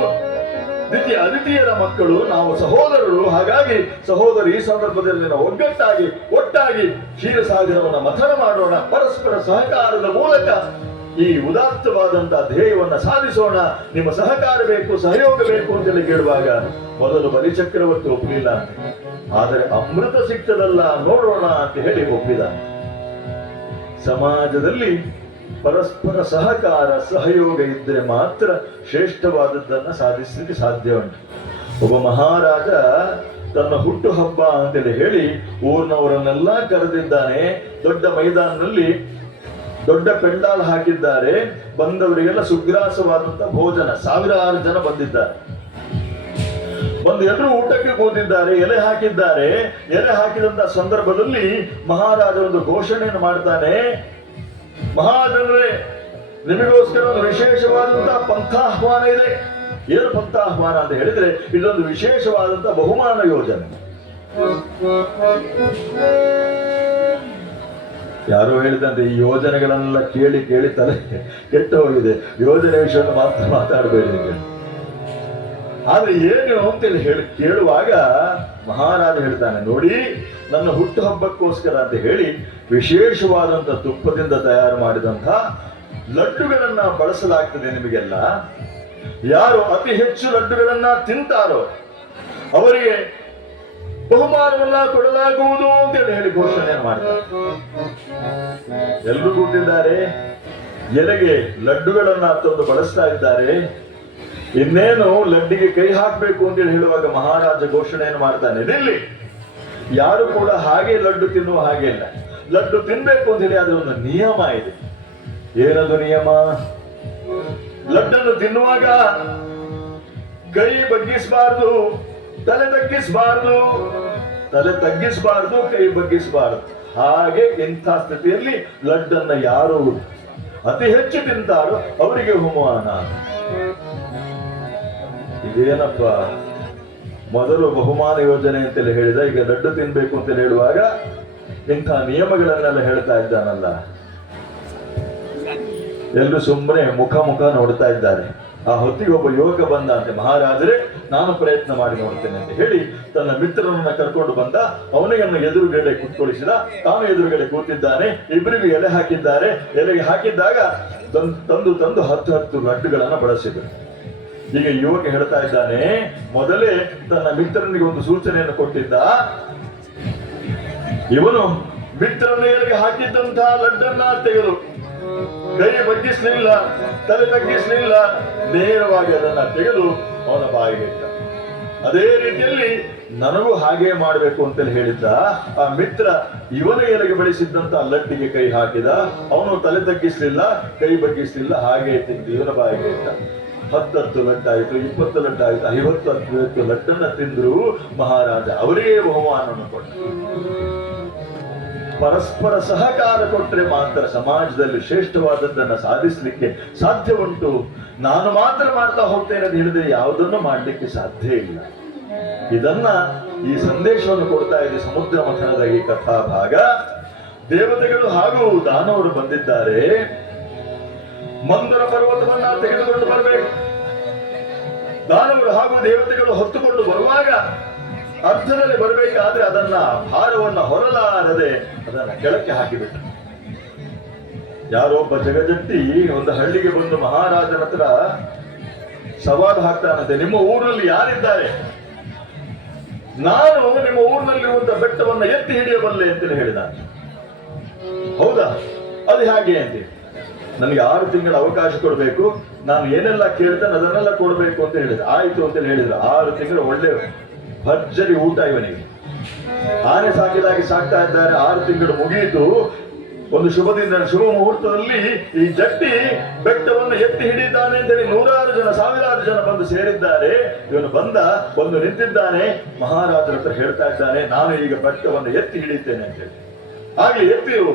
ಅದಿತಿಯರ ಮಕ್ಕಳು, ನಾವು ಸಹೋದರರು. ಹಾಗಾಗಿ ಸಹೋದರ ಈ ಸಂದರ್ಭದಲ್ಲಿ ನಾವು ಒಟ್ಟಾಗಿ ಕ್ಷೀರಸಾಗರವನ್ನ ಮಥನ ಮಾಡೋಣ. ಪರಸ್ಪರ ಸಹಕಾರದ ಮೂಲಕ ಈ ಉದಾತ್ತವಾದಂತಹ ಧ್ಯೇಯವನ್ನ ಸಾಧಿಸೋಣ. ನಿಮ್ಮ ಸಹಕಾರ ಬೇಕು, ಸಹಯೋಗ ಬೇಕು ಅಂತೇಳಿ ಕೇಳುವಾಗ ಮೊದಲು ಬಲಿಚಕ್ರವರ್ತಿ ಒಪ್ಪಲಿಲ್ಲ. ಆದರೆ ಅಮೃತ ಸಿಕ್ತದಲ್ಲ, ನೋಡೋಣ ಅಂತ ಹೇಳಿ ಒಪ್ಪಿದ. ಸಮಾಜದಲ್ಲಿ ಪರಸ್ಪರ ಸಹಕಾರ ಸಹಯೋಗ ಇದ್ದರೆ ಮಾತ್ರ ಶ್ರೇಷ್ಠವಾದದ್ದನ್ನು ಸಾಧಿಸಲಿಕ್ಕೆ ಸಾಧ್ಯ ಉಂಟು. ಒಬ್ಬ ಮಹಾರಾಜ ತನ್ನ ಹುಟ್ಟು ಹಬ್ಬ ಅಂತೇಳಿ ಹೇಳಿ ಊರಿನವರನ್ನೆಲ್ಲ ಕರೆದಿದ್ದಾನೆ. ದೊಡ್ಡ ಮೈದಾನದಲ್ಲಿ ದೊಡ್ಡ ಪೆಂಡಾಲ್ ಹಾಕಿದ್ದಾರೆ. ಬಂದವರಿಗೆಲ್ಲ ಸುಗ್ರಾಸವಾದಂತ ಭೋಜನ, ಸಾವಿರಾರು ಜನ ಬಂದಿದ್ದಾರೆ. ಬಂದು ಎಲ್ಲರೂ ಊಟಕ್ಕೆ ಕೂತಿದ್ದಾರೆ, ಎಲೆ ಹಾಕಿದ್ದಾರೆ. ಎಲೆ ಹಾಕಿದಂತ ಸಂದರ್ಭದಲ್ಲಿ ಮಹಾರಾಜ ಒಂದು ಘೋಷಣೆಯನ್ನು ಮಾಡ್ತಾನೆ. ಮಹಾಜನರೇ, ನಿಮಗೋಸ್ಕರ ಒಂದು ವಿಶೇಷವಾದಂತಹ ಪಂಥಾಹ್ವಾನ ಇದೆ. ಏನು ಪಂಥಾಹ್ವಾನ ಅಂತ ಹೇಳಿದ್ರೆ, ಇದೊಂದು ವಿಶೇಷವಾದಂತಹ ಬಹುಮಾನ ಯೋಜನೆ. ಯಾರೋ ಹೇಳಿದಂತೆ ಈ ಯೋಜನೆಗಳನ್ನೆಲ್ಲ ಕೇಳಿ ಕೇಳಿ ತಲೆ ಕೆಟ್ಟು ಹೋಗಿದೆ. ಯೋಜನೆ ವಿಷಯವನ್ನು ಮಾತ್ರ ಮಾತಾಡಬೇಡಿ. ಆದ್ರೆ ಏನು ಅಂತೇಳಿ ಕೇಳುವಾಗ ಮಹಾರಾಜ ಹೇಳ್ತಾನೆ, ನೋಡಿ, ನನ್ನ ಹುಟ್ಟು ಹಬ್ಬಕ್ಕೋಸ್ಕರ ಅಂತ ಹೇಳಿ ವಿಶೇಷವಾದಂತ ತುಪ್ಪದಿಂದ ತಯಾರು ಮಾಡಿದಂತ ಲಡ್ಡುಗಳನ್ನ ಬಳಸಲಾಗ್ತದೆ. ನಿಮಗೆಲ್ಲ ಯಾರು ಅತಿ ಹೆಚ್ಚು ಲಡ್ಡುಗಳನ್ನ ತಿಂತಾರೋ ಅವರಿಗೆ ಬಹುಮಾನವನ್ನ ಕೊಡಲಾಗುವುದು ಅಂತೇಳಿ ಹೇಳಿ ಘೋಷಣೆ ಮಾಡ್ತಾರೆ. ಎಲ್ಲರೂ ಕೂತಿದ್ದಾರೆ, ಎಲೆಗೆ ಲಡ್ಡುಗಳನ್ನ ತಂದು ಬಳಸ್ತಾ ಇದ್ದಾರೆ. ಇನ್ನೇನು ಲಡ್ಡಿಗೆ ಕೈ ಹಾಕಬೇಕು ಅಂತೇಳಿ ಹೇಳುವಾಗ ಮಹಾರಾಜ ಘೋಷಣೆಯನ್ನು ಮಾಡ್ತಾನೆ, ನಿಲ್ಲಿ, ಯಾರು ಕೂಡ ಹಾಗೆ ಲಡ್ಡು ತಿನ್ನುವ ಹಾಗೆ ಇಲ್ಲ. ಲಡ್ಡು ತಿನ್ಬೇಕು ಅಂತ ಹೇಳಿ ಅದ್ರ ಒಂದು ನಿಯಮ ಇದೆ. ಏನದು ನಿಯಮ? ಲಡ್ಡನ್ನು ತಿನ್ನುವಾಗ ಕೈ ಬಗ್ಗಿಸಬಾರ್ದು, ತಲೆ ತಗ್ಗಿಸಬಾರ್ದು, ತಲೆ ತಗ್ಗಿಸಬಾರ್ದು, ಕೈ ಬಗ್ಗಿಸಬಾರ್ದು. ಹಾಗೆ ಇಂಥ ಸ್ಥಿತಿಯಲ್ಲಿ ಲಡ್ಡನ್ನ ಯಾರು ಅತಿ ಹೆಚ್ಚು ತಿಂತಾರೋ ಅವರಿಗೆ ಬಹುಮಾನ. ಇದೇನಪ್ಪ, ಮೊದಲು ಬಹುಮಾನ ಯೋಜನೆ ಅಂತೇಳಿ ಹೇಳಿದ, ಈಗ ಲಡ್ಡು ತಿನ್ಬೇಕು ಅಂತೇಳಿ ಹೇಳುವಾಗ ಇಂಥ ನಿಯಮಗಳನ್ನೆಲ್ಲ ಹೇಳ್ತಾ ಇದ್ದಾನಲ್ಲ. ಎಲ್ಲರೂ ಸುಮ್ಮನೆ ಮುಖ ನೋಡ್ತಾ ಇದ್ದಾರೆ. ಆ ಹೊತ್ತಿಗೆ ಒಬ್ಬ ಯುವಕ ಬಂದ ಅಂತೆ. ಮಹಾರಾಜರೇ, ನಾನು ಪ್ರಯತ್ನ ಮಾಡಿ ನೋಡ್ತೇನೆ ಅಂತ ಹೇಳಿ ತನ್ನ ಮಿತ್ರನನ್ನ ಕರ್ಕೊಂಡು ಬಂದ. ಅವನಿಗನ್ನು ಎದುರುಗಡೆ ಕುತ್ಕೊಳಿಸಿದ, ತಾನು ಎದುರುಗಡೆ ಕೂತಿದ್ದಾನೆ. ಇಬ್ಬರಿಗೂ ಎಲೆ ಹಾಕಿದ್ದಾರೆ. ಎಲೆಗೆ ಹಾಕಿದ್ದಾಗ ತಂದು 10 ಲಡ್ಡುಗಳನ್ನ ಬಳಸಿದರು. ಈಗ ಯುವಕ ಹೇಳ್ತಾ ಇದ್ದಾನೆ, ಮೊದಲೇ ತನ್ನ ಮಿತ್ರನಿಗೆ ಒಂದು ಸೂಚನೆಯನ್ನು ಕೊಟ್ಟಿದ್ದ. ಇವನು ಮಿತ್ರನ ಎಲೆಗೆ ಹಾಕಿದ್ದಂತಹ ಲಡ್ಡನ್ನ ತೆಗೆದು ಕೈ ಬಗ್ಗಿಸ್ಲಿಲ್ಲ, ತಲೆ ತಗ್ಗಿಸ್ಲಿಲ್ಲ, ನೇರವಾಗಿ ಅದನ್ನ ತೆಗೆದು ಅವನ ಬಾಯಿಗೆ ಇಟ್ಟ. ಅದೇ ರೀತಿಯಲ್ಲಿ ನನಗೂ ಹಾಗೆ ಮಾಡಬೇಕು ಅಂತೇಳಿ ಹೇಳಿದ್ದ. ಆ ಮಿತ್ರ ಇವನ ಎಲೆಗೆ ಬಳಸಿದ್ದಂತ ಲಡ್ಡಿಗೆ ಕೈ ಹಾಕಿದ. ಅವನು ತಲೆ ತಗ್ಗಿಸ್ಲಿಲ್ಲ, ಕೈ ಬಗ್ಗಿಸ್ಲಿಲ್ಲ, ಹಾಗೆ ತೆಗೆದು ಇವನ ಬಾಯಿಗೆ ಇಟ್ಟ. 10 ಲಡ್ಡಾಯಿತು, 20 ಲಡ್ಡಾಯಿತು, 50 ಲಡ್ಡನ್ನ ತಿಂದ್ರು ಮಹಾರಾಜ. ಅವರಿಗೆ ಬಹುಮಾನವನ್ನು ಕೊಟ್ಟ. ಪರಸ್ಪರ ಸಹಕಾರ ಕೊಟ್ಟರೆ ಮಾತ್ರ ಸಮಾಜದಲ್ಲಿ ಶ್ರೇಷ್ಠವಾದದ್ದನ್ನು ಸಾಧಿಸಲಿಕ್ಕೆ ಸಾಧ್ಯ ಉಂಟು. ನಾನು ಮಾತ್ರ ಮಾಡ್ತಾ ಹೋಗ್ತೇನೆ ಅಂತ ಹೇಳಿದ್ರೆ ಯಾವುದನ್ನು ಮಾಡಲಿಕ್ಕೆ ಸಾಧ್ಯ ಇಲ್ಲ. ಇದನ್ನ ಈ ಸಂದೇಶವನ್ನು ಕೊಡ್ತಾ ಇದೆ ಸಮುದ್ರ ಮಥನದ ಈ ಕಥಾ ಭಾಗ. ದೇವತೆಗಳು ಹಾಗೂ ದಾನವರು ಬಂದಿದ್ದಾರೆ. ಮಂದರ ಪರ್ವತವನ್ನ ತೆಗೆದುಕೊಂಡು ಬರಬೇಕು. ದಾನವರು ಹಾಗೂ ದೇವತೆಗಳು ಹೊತ್ತುಕೊಂಡು ಬರುವಾಗ ಅರ್ಧದಲ್ಲಿ ಬರಬೇಕಾದ್ರೆ ಅದನ್ನ ಭಾರವನ್ನ ಹೊರಲಾರದೆ ಅದನ್ನ ಕೆಳಕ್ಕೆ ಹಾಕಿಬಿಟ್ಟ. ಯಾರೋ ಒಬ್ಬ ಜಗಜಟ್ಟಿ ಒಂದು ಹಳ್ಳಿಗೆ ಬಂದು ಮಹಾರಾಜನ ಹತ್ರ ಸವಾಲು ಹಾಕ್ತಾನಂತೆ, ನಿಮ್ಮ ಊರಲ್ಲಿ ಯಾರಿದ್ದಾರೆ? ನಾನು ನಿಮ್ಮ ಊರಿನಲ್ಲಿರುವಂತ ಬೆಟ್ಟವನ್ನ ಎತ್ತಿ ಹಿಡಿಯಬಲ್ಲೆ ಅಂತೇಳಿ ಹೇಳಿದ. ಹೌದಾ, ಅದು ಹಾಗೆ ಅಂತ, ನನಗೆ 6 ತಿಂಗಳ ಅವಕಾಶ ಕೊಡಬೇಕು, ನಾನು ಏನೆಲ್ಲ ಕೇಳ್ತೇನೆ ಅದನ್ನೆಲ್ಲ ಕೊಡಬೇಕು ಅಂತ ಹೇಳಿದ. ಆಯ್ತು ಅಂತೇಳಿ ಹೇಳಿದ್ರು. 6 ತಿಂಗಳು ಒಳ್ಳೆ ಭರ್ಜರಿ ಊಟ ಇವನಿಗೆ. ಆನೆ ಸಾಕಿದಾಗಿ ಸಾಕ್ತಾ ಇದ್ದಾರೆ. 6 ತಿಂಗಳು ಮುಗಿಯಿತು. ಒಂದು ಶುಭ ಮುಹೂರ್ತದಲ್ಲಿ ಈ ಜಟ್ಟಿ ಬೆಟ್ಟವನ್ನು ಎತ್ತಿ ಹಿಡಿತಾನೆ ಅಂತೇಳಿ 100 ಜನ 1000 ಜನ ಬಂದು ಸೇರಿದ್ದಾರೆ. ಇವನು ಬಂದು ನಿಂತಿದ್ದಾನೆ. ಮಹಾರಾಜರ ಹತ್ರ ಹೇಳ್ತಾ ಇದ್ದಾನೆ, ನಾನು ಈಗ ಬೆಟ್ಟವನ್ನು ಎತ್ತಿ ಹಿಡಿತೇನೆ ಅಂತೇಳಿ. ಹಾಗೆ ಎತ್ತಿರು.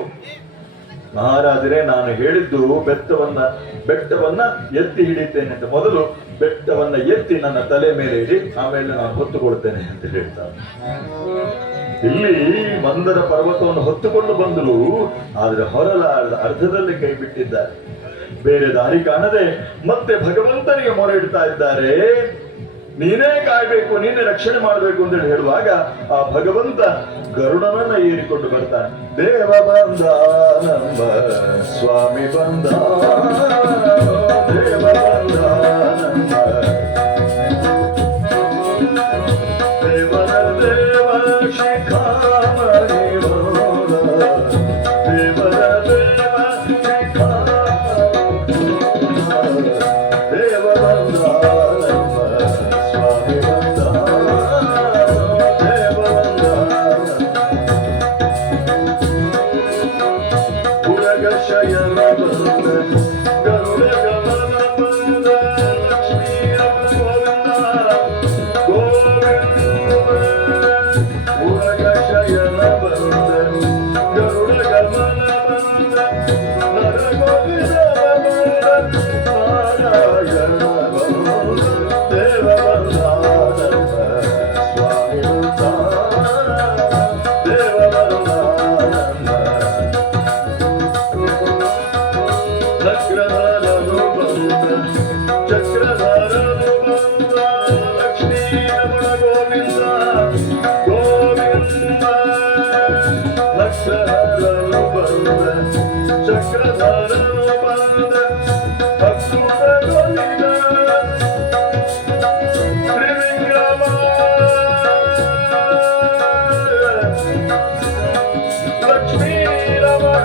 ಮಹಾರಾಜರೇ, ನಾನು ಹೇಳಿದ್ದು ಬೆಟ್ಟವನ್ನ ಎತ್ತಿ ಹಿಡಿತೇನೆ ಅಂತ. ಮೊದಲು ಬೆಟ್ಟವನ್ನ ಎತ್ತಿ ನನ್ನ ತಲೆ ಮೇಲೆ ಇಡಿ, ಆಮೇಲೆ ನಾನು ಹೊತ್ತುಕೊಳ್ತೇನೆ ಅಂತ ಹೇಳ್ತಾರೆ. ಇಲ್ಲಿ ಮಂದರ ಪರ್ವತವನ್ನು ಹೊತ್ತುಕೊಂಡು ಬಂದರು, ಆದ್ರೆ ಹೊರಲಾರದ ಅರ್ಧದಲ್ಲಿ ಕೈ ಬಿಟ್ಟಿದ್ದಾರೆ. ಬೇರೆ ದಾರಿ ಕಾಣದೆ ಮತ್ತೆ ಭಗವಂತನಿಗೆ ಮೊರೆ ಇಡ್ತಾ ಇದ್ದಾರೆ. ನೀನೇ ಕಾಯ್ಬೇಕು, ನೀನೇ ರಕ್ಷಣೆ ಮಾಡಬೇಕು ಅಂತ ಹೇಳುವಾಗ ಆ ಭಗವಂತ ಗರುಡನನ್ನ ಏರಿಕೊಂಡು ಬರ್ತಾನೆ. ದೇವ ಬಂದ ನಂಬ ಸ್ವಾಮಿ ಬಂದ, ದೇವ ಬಂದ ನಂಬ ದೇವರ ದೇವ ಶಯನ ಬಂದ ಗರುಡ ಗಮನ ಬಂದ ಲಕ್ಷ್ಮೀ ರಮಣ ಗೋವಿಂದ ಗೋವಿಂದ ಉರಗ ಶಯನ ಬಂದ ಗರುಡ ಗಮನ ಬಂದ ನರ ಗೋವಿಂದ ಬಂದ ನಾರಾಯಣ ಬಂದ ದೇವ ಬಂದಾನಂದ ಸ್ವಾಮಿ ದೇವ ಬಂದಾನಂದ ಚಕ್ರಧಾರನು ಬಂದ ಚಕ್ರಧಾರನು ಬಂದ ಲಕ್ಷ್ಮೀ ರಮಣ ಗೋವಿಂದ ಗೋವಿಂದ ಚಕ್ರಧಾರನು ಬಂದ ಚಕ್ರಧಾರನು ಬಂದ ಅಸುರ ಗೋವಿಂದ ತ್ರಿವಿಕ್ರಮ ಲಕ್ಷ್ಮೀ ರಮಣ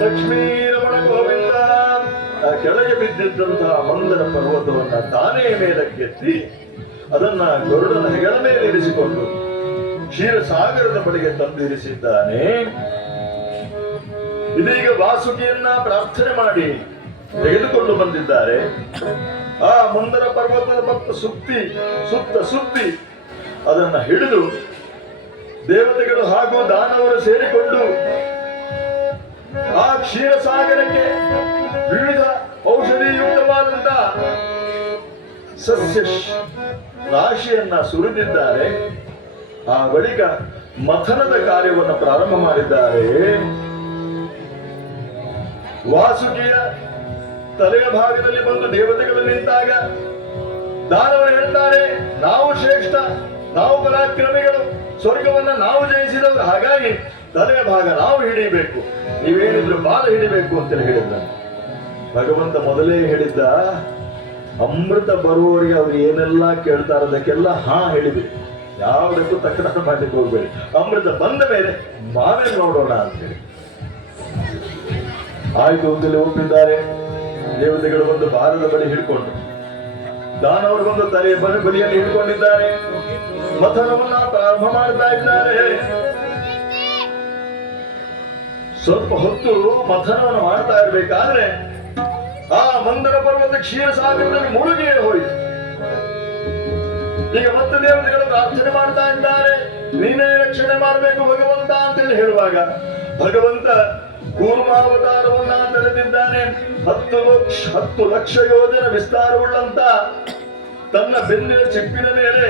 ಲಕ್ಷ್ಮೀ ರಮಣ ಗೋವಿಂದ ಆ ಕೆಳಗೆ ಬಿದ್ದಿದ್ದಂತಹ ಮಂದರ ಪರ್ವತವನ್ನ ತಾನೇ ಮೇಲಕ್ಕೆತ್ತಿ ಅದನ್ನ ಗರುಡನ ಹೆಗಲ ಮೇಲೆ ಇರಿಸಿಕೊಂಡು ಕ್ಷೀರಸಾಗರದ ಬಳಿಗೆ ತಂದಿರಿಸಿದ್ದಾನೆ. ಇದೀಗ ವಾಸುಕಿಯನ್ನ ಪ್ರಾರ್ಥನೆ ಮಾಡಿ ತೆಗೆದುಕೊಂಡು ಬಂದಿದ್ದಾರೆ. ಆ ಮಂದರ ಪರ್ವತದ ಪಕ್ಕ ಸುತ್ತಿ ಅದನ್ನ ಹಿಡಿದು ದೇವತೆಗಳು ಹಾಗೂ ದಾನವರು ಸೇರಿಕೊಂಡು ಆ ಕ್ಷೀರಸಾಗರಕ್ಕೆ ವಿವಿಧ ಔಷಧಿಯುಕ್ತವಾದಂತ ಸಸ್ಯ ರಾಶಿಯನ್ನ ಸುರಿದಿದ್ದಾರೆ. ಆ ಬಳಿಕ ಮಥನದ ಕಾರ್ಯವನ್ನು ಪ್ರಾರಂಭ ಮಾಡಿದ್ದಾರೆ. ವಾಸುಕಿಯ ತಲೆಯ ಭಾಗದಲ್ಲಿ ಬಂದು ದೇವತೆಗಳು ನಿಂತಾಗ ದಾನವರು ಹೇಳ್ತಾರೆ, ನಾವು ಶ್ರೇಷ್ಠ, ನಾವು ಪರಾಕ್ರಮಿಗಳು, ಸ್ವರ್ಗವನ್ನ ನಾವು ಜಯಿಸಿದವರು, ಹಾಗಾಗಿ ತಲೆಯ ಭಾಗ ನಾವು ಹಿಡಿಬೇಕು, ನೀವೇನಿದ್ರು ಬಾಲ ಹಿಡಿಬೇಕು ಅಂತ ಹೇಳಿದ್ದ. ಭಗವಂತ ಮೊದಲೇ ಹೇಳಿದ್ದ, ಅಮೃತ ಬರುವವರಿಗೆ ಅವ್ರು ಏನೆಲ್ಲ ಕೇಳ್ತಾರ ಅದಕ್ಕೆಲ್ಲ ಹಾ ಹೇಳಿಬೇಕು, ಯಾವುದಕ್ಕೂ ತಕರಾರು ಮಾಡ್ಲಿಕ್ಕೆ ಹೋಗ್ಬೇಡಿ, ಅಮೃತ ಬಂದ ಮೇಲೆ ನಾವೇ ನೋಡೋಣ ಅಂತೇಳಿ. ಆಯ್ತು ಅಂತೇಳಿ ಒಪ್ಪಿದ್ದಾರೆ. ದೇವತೆಗಳು ಬಂದು ಬಾಲದ ಬಳಿ ಹಿಡ್ಕೊಂಡು, ದಾನವರು ಬಂದು ತಲೆಯ ಬಲಿಯಲ್ಲಿ ಹಿಡ್ಕೊಂಡಿದ್ದಾರೆ. ಮಥನವನ್ನ ಪ್ರಾರಂಭ ಮಾಡ್ತಾ ಇದ್ದಾರೆ. ಸ್ವಲ್ಪ ಹೊತ್ತು ಮಥನವನ್ನು ಮಾಡ್ತಾ ಇರ್ಬೇಕಾದ್ರೆ ಆ ಮಂದರ ಪರ್ವತ ಕ್ಷೀರಸಾಗರದಲ್ಲಿ ಮುಳುಗಿ ಹೋಯಿತು. ಈಗ ಮತ್ತೆ ದೇವತೆಗಳು ಪ್ರಾರ್ಥನೆ ಮಾಡ್ತಾ ಇದ್ದಾರೆ, ನೀನೇ ರಕ್ಷಣೆ ಮಾಡಬೇಕು ಭಗವಂತ ಅಂತೇಳಿ ಹೇಳುವಾಗ ಭಗವಂತ ಕೂರ್ಮಾವತಾರವನ್ನ ತಳೆದಿದ್ದಾನೆ. 10 ಲಕ್ಷ ಯೋಜನ ವಿಸ್ತಾರವುಳ್ಳಂತ ತನ್ನ ಬೆನ್ನಿನ ಚಿಪ್ಪಿನ ಮೇಲೆ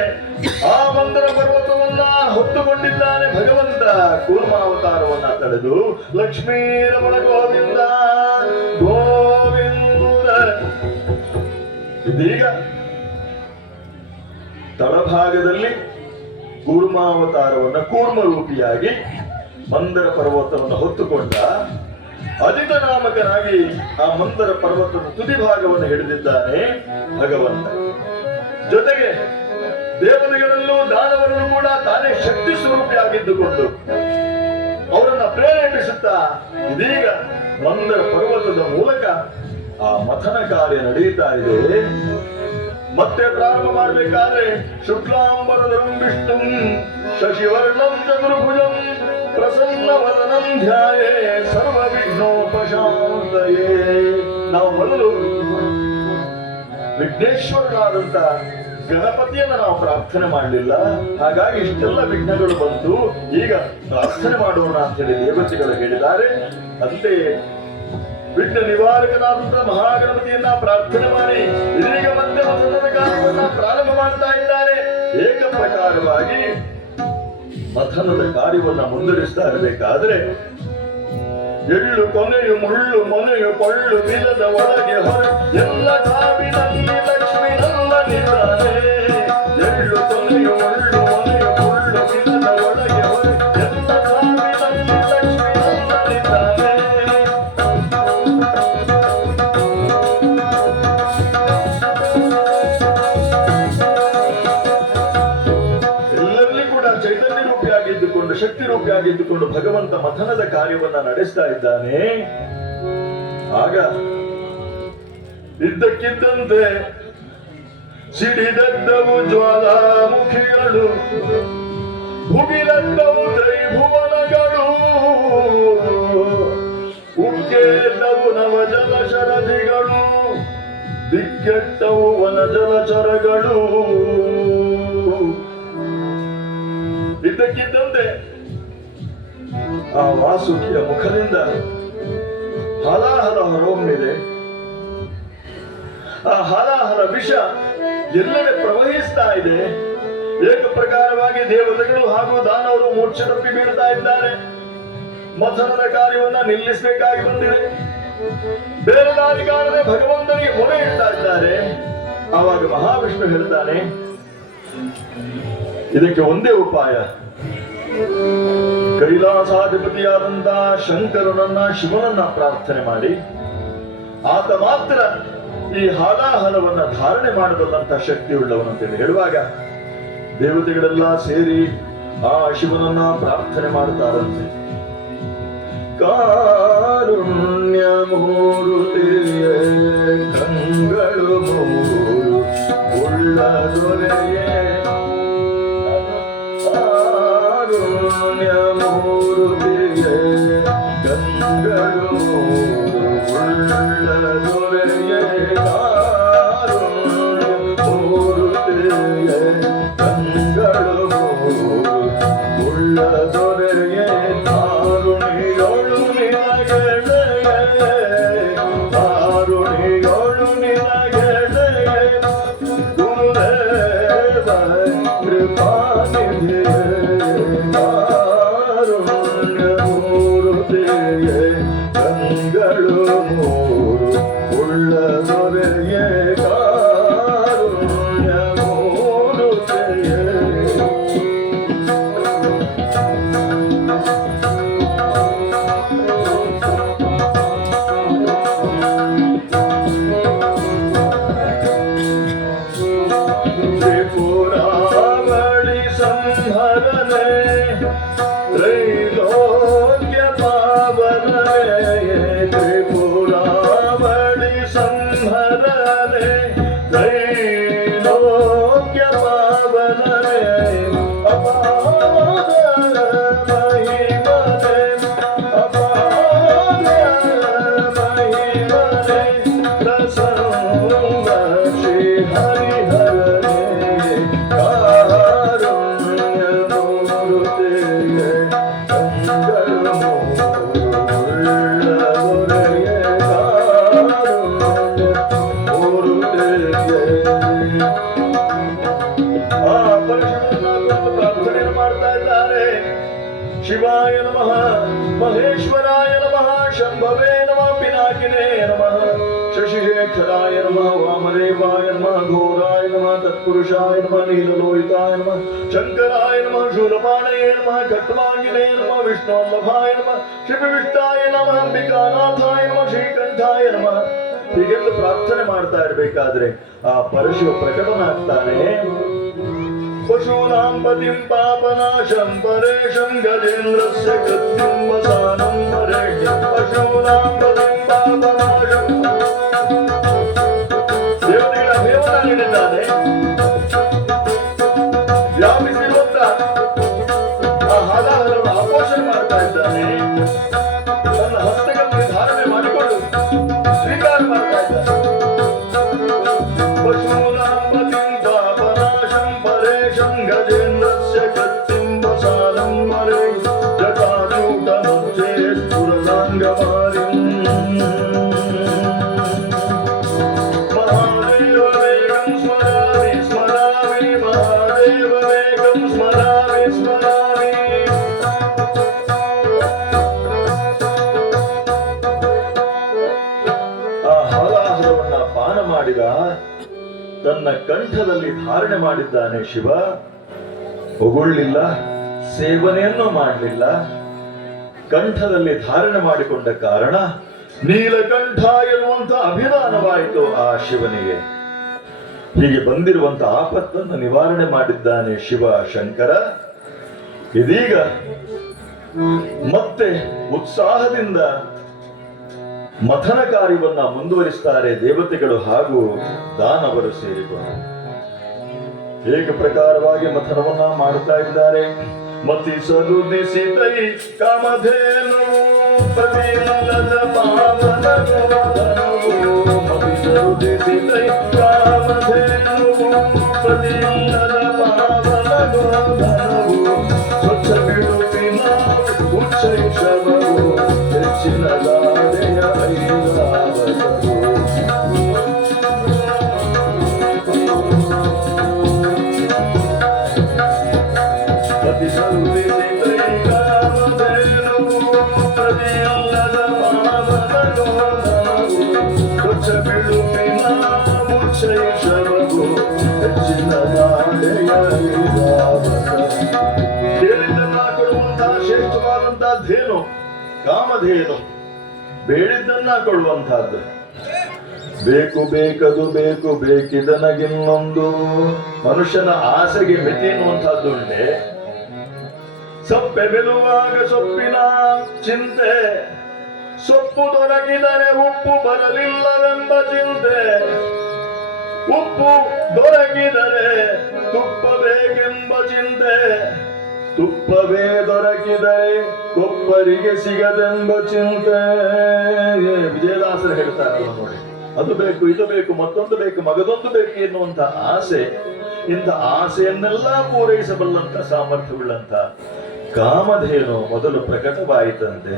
ಆ ಮಂದರ ಪರ್ವತವನ್ನ ಹೊತ್ತುಕೊಂಡಿದ್ದಾನೆ ಭಗವಂತ. ಕೂರ್ಮಾವತಾರವನ್ನ ತಳೆದು ಲಕ್ಷ್ಮೀ ರಮಣ ಗೋವಿಂದ ಗೋವಿಂದ. ಇದೀಗ ತಳಭಾಗದಲ್ಲಿ ಕೂರ್ಮಾವತಾರವನ್ನ ಕೂರ್ಮರೂಪಿಯಾಗಿ ಮಂದರ ಪರ್ವತವನ್ನು ಹೊತ್ತುಕೊಂಡ ಅದಿತ ನಾಮಕನಾಗಿ ಆ ಮಂದರ ಪರ್ವತದ ತುದಿ ಭಾಗವನ್ನು ಹಿಡಿದಿದ್ದಾನೆ ಭಗವಂತ. ಜೊತೆಗೆ ದೇವತೆಗಳಲ್ಲೂ ದಾನವರನ್ನು ಕೂಡ ತಾನೇ ಶಕ್ತಿ ಸ್ವರೂಪಿಯಾಗಿದ್ದುಕೊಂಡು ಅವರನ್ನ ಪ್ರೇರೇಪಿಸುತ್ತಾ ಇದೀಗ ಮಂದರ ಪರ್ವತದ ಮೂಲಕ ಆ ಮಥನ ಕಾರ್ಯ ನಡೆಯುತ್ತಾ ಇದೆ. ಮತ್ತೆ ಪ್ರಾರಂಭ ಮಾಡಬೇಕಾದ್ರೆ ಶುಕ್ಲಾಂಬರಧರಂ ವಿಷ್ಣುಂ ಶಶಿವರ್ಣಂ ಚತುರ್ಭುಜಂ ಪ್ರಸನ್ನವದನಂ ಧ್ಯಾಯೇ ಸರ್ವ ವಿಘ್ನೋಪಶಾಂತಯೇ. ನಾವು ಮೊದಲು ವಿಘ್ನೇಶ್ವರನಾದಂತ ಗಣಪತಿಯನ್ನ ನಾವು ಪ್ರಾರ್ಥನೆ ಮಾಡಲಿಲ್ಲ, ಹಾಗಾಗಿ ಇಷ್ಟೆಲ್ಲ ವಿಘ್ನಗಳು ಬಂತು. ಈಗ ಪ್ರಾರ್ಥನೆ ಮಾಡೋಣ ಅಂತ ಹೇಳಿ ದೇವತೆಗಳು ಹೇಳಿದ್ದಾರೆ. ಅಂತೆಯೇ ವಿಘ್ನ ನಿವಾರಕನಾದಂತಹ ಮಹಾಗಣಪತಿಯನ್ನ ಪ್ರಾರ್ಥನೆ ಮಾಡಿ ಇದೀಗ ಮತ್ತೆ ಮಥನದ ಕಾರ್ಯವನ್ನ ಪ್ರಾರಂಭ ಮಾಡ್ತಾ ಇದ್ದಾರೆ. ಏಕ ಪ್ರಕಾರವಾಗಿ ಮಥನದ ಕಾರ್ಯವನ್ನ ಮುಂದುವರಿಸ್ತಾ ಇರಬೇಕಾದ್ರೆ ಎಳ್ಳು ಕೊನೆಯು ಮುಳ್ಳು ಮೊನೆಯು ಕೊಳ್ಳು ಬಿಲದ ಒಳಗೆ ಹೊರ ಎಲ್ಲ ಕಾವಿನಲ್ಲಿ ಲಕ್ಷ್ಮಿ ನಲ್ಲನಿದ್ದಾನೆ. ಎಳ್ಳು ಕೊನೆಯು ಮುಳ್ಳು ಮೊನೆಯು ಕೊಳ್ಳು ಬಿಲದ ಒಳಗೆ ಹೊರ ಎಲ್ಲ ಕಾವಿನಲ್ಲಿ ಲಕ್ಷ್ಮಿ ನಲ್ಲನಿದ್ದಾನೆ. ಜೊತೆಯಾಗಿದ್ದುಕೊಂಡು ಭಗವಂತ ಮಥನದ ಕಾರ್ಯವನ್ನ ನಡೆಸ್ತಾ ಇದ್ದಾನೆ. ಆಗ ಇದ್ದಕ್ಕಿದ್ದಂತೆ ಸಿಡಿದದ್ದವು ಜ್ವಾಲಾಮುಖಿಗಳು, ಭುಗಿಲದ್ದವು ತ್ರೈಭುವನಗಳು, ಉಕ್ಕೇದ್ದವು ನವಜಲ ಶರಧಿಗಳು, ದಿಗ್ಗೆಟ್ಟವು ವನಜಲಚರಗಳು. ಇದ್ದಕ್ಕಿದ್ದಂತೆ ಆ ವಾಸುಕಿಯ ಮುಖದಿಂದ ಹಲಾಹಲ ಹೊರಹೊಮ್ಮಿದೆ. ಆ ಹಲಾಹಲ ವಿಷ ಎಲ್ಲೆಡೆ ಪ್ರವಹಿಸ್ತಾ ಇದೆ. ಏಕ ಪ್ರಕಾರವಾಗಿ ದೇವತೆಗಳು ಹಾಗೂ ದಾನವರು ಮೂರ್ಛೆತಪ್ಪಿ ಬೀಳ್ತಾ ಇದ್ದಾರೆ. ಮಥನದ ಕಾರ್ಯವನ್ನ ನಿಲ್ಲಿಸಬೇಕಾಗಿ ಬಂದಿದೆ. ಬೇರೆ ದಾರಿ ಕಾಣದೆ ಭಗವಂತನಿಗೆ ಮೊರೆ ಇಡ್ತಾ ಇದ್ದಾರೆ. ಆವಾಗ ಮಹಾವಿಷ್ಣು ಹೇಳ್ತಾನೆ, ಇದಕ್ಕೆ ಒಂದೇ ಉಪಾಯ. ಕೈಲಾಸಾಧಿಪತಿಯಾದಂತಹ ಶಂಕರನನ್ನ, ಶಿವನನ್ನ ಪ್ರಾರ್ಥನೆ ಮಾಡಿ ಆತ ಮಾತ್ರ ಈ ಹಾಲಾಹಲವನ್ನ ಧಾರಣೆ ಮಾಡಬಲ್ಲಂತ ಶಕ್ತಿ ಉಳ್ಳವನಂತೇಳಿ ಹೇಳುವಾಗ ದೇವತೆಗಳೆಲ್ಲ ಸೇರಿ ಆ ಶಿವನನ್ನ ಪ್ರಾರ್ಥನೆ ಮಾಡ್ತಾರಂತೆ. ಕಾರುಣ್ಯ ಮೂರುತಿಯೇ ಕಂಗಳು ಮೂರು ಉಳ್ಳ ದೊರೆಯೇ, ಕಾರುಣ್ಯ ಮೂರುತಿಯೇ ಕಂಗಳು ಮೂರು ಉಳ್ಳ ದೊರೆಯೇ, ಕಾರುಣ್ಯ ಮೂರುತಿಯೇ ಕಂಗಳು ಮೂರು ಉಳ್ಳ ದೊರೆಯೇ, ಕಾರುಣಿಯೋಳು ನಿನಗೆಡೆಯೇ, ಕಾರುಣಿಯೋಳು ನಿನಗೆಡೆಯೇ, ಗುರುದೇವ ಕೃಪಾನಿಧಿಯೇ, ಕಾರುಣ್ಯ ಮೂರುತಿಯೇ ಕಂಗಳು ಮೂರು ಉಳ್ಳ ದೊರೆಯೇ, ಕಾರುಣ್ಯ ಮೂರುತಿಯೇ. ತ್ರಿಪುರಾವಳಿ ಸಂಹರನೆ ತ್ರೈಲೋಕ್ಯ ಪಾವನನೆ, ತ್ರಿಪುರಾವಳಿ ಸಂಹರನೆ ತ್ರೈಲೋಕ್ಯ ಪಾವನನೆ, ಅಪಾರ ಮಹಿಮನೆ, ಅಪಾರ ಮಹಿಮನೆ, ಪ್ರಸನ್ನ ಶ್ರೀ ಹರಿಹರನೆ, ಕಾರುಣ್ಯ ಮೂರುತಿಯೇ ಕಂಗಳು ಮೂರು ಉಳ್ಳ ದೊರೆಯೇ, ಕಾರುಣ್ಯ ಮೂರುತಿಯೇ. ಆ ಪರಶುರಾಮನ ಕುರಿತು ಪ್ರಾರ್ಥನೆಯನ್ನು ಮಾಡ್ತಾ ಇದ್ದಾರೆ. ಶಿವಾಯ ನಮಃ, ಮಹೇಶ್ವರಾಯ ನಮಃ, ಶಂಭವೇ ನಮಃ, ಪಿನಾಕಿನೇ ನಮಃ, ಶಶಿಶೇಖರಾಯ ನಮಃ, ವಾಮದೇವಾಯ ನಮಃ, ಘೋರಾಯ ನಮಃ, ತತ್ಪುರುಷಾಯ ನಮಃ, ನೀಲಲೋಹಿತಾಯ ನಮಃ, ಶಂಕರಾಯ ನಮಃ, ಶೂಲಪಾಣಯೇ ನಮಃ, ಖಟ್ವಾಂಗಿನೇ ನಮಃ, ವಿಷ್ಣುವಲ್ಲಭಾಯ ನಮಃ, ಶಿವವಿಷ್ಟಾಯ ನಮಃ, ಅಂಬಿಕಾನಾಥಾಯ ನಮಃ, ಶ್ರೀಕಂಠಾಯ ನಮಃ. ಹೀಗೆಂದು ಪ್ರಾರ್ಥನೆ ಮಾಡ್ತಾ ಇರಬೇಕಾದ್ರೆ ಆ ಪರಶು ಪ್ರಕಟನಾಗ್ತಾನೆ. ಪಶೂನಾಂ ಪತಿಂ ಪಾಪನಾಶಂ ಪರೇಶಂ ಗಜೇಂದ್ರಸ್ಯ ಕೃತ್ಯಂ ವಸಾನಂ ಪರೇಶಂ, ಪಶೂನಾಂ ಪತಿಂ ಪಾಪನಾಶಂ. ದೇವತೆಗಳ ದೇವನಾಗಿದ್ದಾನೆ. ವ್ಯಾಪಿಸಿರುವಂತ ಆ ಹಾಲಾಹಲವನ್ನು ಆಪೋಷಣೆ ಮಾಡ್ತಾ ಇದ್ದಾನೆ. ತನ್ನ ಹಸ್ತಗಳನ್ನು ಧಾರಣೆ ಮಾಡಿಕೊಂಡು ಸ್ವೀಕಾರ ಮಾಡ್ತಾ ಇದ್ದಾನೆ. ಪಶೂನಾಂ ಪತಿಂ ಪಾಪನಾಶಂ ಪರೇಶಂ ಗಜೇಂದ್ರಸ್ಯ ಕೃತ್ಯಂ ವಸಾನಂ ಮರೆ, ಜಟಾಜೂಟ ಮಧ್ಯೆ ಸ್ಫುರಸಾಂಗಮಾರಿಂ, ಮಹಾದೇವ ವೇಗಂ ಸ್ಮರಾಮಿ ಸ್ಮರಾಮಿ, ಮಹಾದೇವ ವೇಗಂ ಸ್ಮರಾಮಿ ಸ್ಮರಾಮಿ. ಆ ಹಲಾಹಲವನ್ನ ಪಾನ ಮಾಡಿದ ತನ್ನ ಕಂಠದಲ್ಲಿ ಧಾರಣೆ ಮಾಡಿದ್ದಾನೆ ಶಿವ. ಹೊಗಳಿಲ್ಲ, ಸೇವನೆಯನ್ನು ಮಾಡಲಿಲ್ಲ. ಕಂಠದಲ್ಲಿ ಧಾರಣೆ ಮಾಡಿಕೊಂಡ ಕಾರಣ ನೀಲಕಂಠ ಎನ್ನುವಂತ ಅಭಿಧಾನವಾಯಿತು ಆ ಶಿವನಿಗೆ. ಹೀಗೆ ಬಂದಿರುವಂತ ಆಪತ್ತನ್ನು ನಿವಾರಣೆ ಮಾಡಿದ್ದಾನೆ ಶಿವ ಶಂಕರ. ಇದೀಗ ಮತ್ತೆ ಉತ್ಸಾಹದಿಂದ ಮಥನ ಕಾರ್ಯವನ್ನ ಮುಂದುವರಿಸ್ತಾರೆ ದೇವತೆಗಳು ಹಾಗೂ ದಾನವರು ಸೇರಿಕೊಂಡು. ಏಕ ಪ್ರಕಾರವಾಗಿ ಮಥನವನ್ನ ಮಾಡುತ್ತಾ ಇದ್ದಾರೆ. ಮತಿಸಲು ದಿಸಿತೈ ಕಾಮಧೇನು ಪ್ರತಿಮಲದ ಪಾವನಗೋಧನವು. ಮತಿಸಲು ದಿಸಿತೈ ಕಾಮಧೇನು ಪ್ರತಿಮಲದ ಪಾವನಗೋಧನವು. ಸ್ವಚ್ಛ ಬಿಡುವಿನ ಉಚ್ಚೈಷವವು ಹೆಚ್ಚಿನ ದಾಡೆಯ ಐರಾವತವು. ಕೇಳಿದ್ದನ್ನ ಕೊಡುವಂತಹ ಶ್ರೇಷ್ಠವಾದಂತಹ ಧೇನು ಕಾಮಧೇನು, ಬೇಡಿದ್ದನ್ನ ಕೊಡುವಂತಹದ್ದು. ಬೇಕು ಬೇಕದು ಬೇಕು ಬೇಕಿದನಗಿನ್ನೊಂದು. ಮನುಷ್ಯನ ಆಸೆಗೆ ಮಿತಿ ಎನ್ನುವಂತಹದ್ದು ಉಂಟೆ. ಸೊಪ್ಪೆ ಬೆಲುವಾಗ ಸೊಪ್ಪಿನ ಚಿಂತೆ, ಸೊಪ್ಪು ದೊರಕಿದರೆ ಉಪ್ಪು ಬರಲಿಲ್ಲವೆಂಬ ಚಿಂತೆ. ಉಪ್ಪು ದೊರಕಿದರೆ ತುಪ್ಪ ಬೇಕೆಂಬ ಚಿಂತೆ. ತುಪ್ಪವೇ ದೊರಕಿದರೆ ಕೊಪ್ಪರಿಗೆ ಸಿಗದೆಂಬ ಚಿಂತೆ. ವಿಜಯದಾಸರು ಹೇಳ್ತಾರೆ ನೋಡಿ, ಅದು ಬೇಕು ಇದು ಬೇಕು ಮತ್ತೊಂದು ಬೇಕು ಮಗದೊಂದು ಬೇಕು ಎನ್ನುವಂತ ಆಸೆ. ಇಂಥ ಆಸೆಯನ್ನೆಲ್ಲ ಪೂರೈಸಬಲ್ಲಂತ ಸಾಮರ್ಥ್ಯವುಳ್ಳಂತ ಕಾಮಧೇನು ಮೊದಲು ಪ್ರಕಟವಾಯಿತಂತೆ.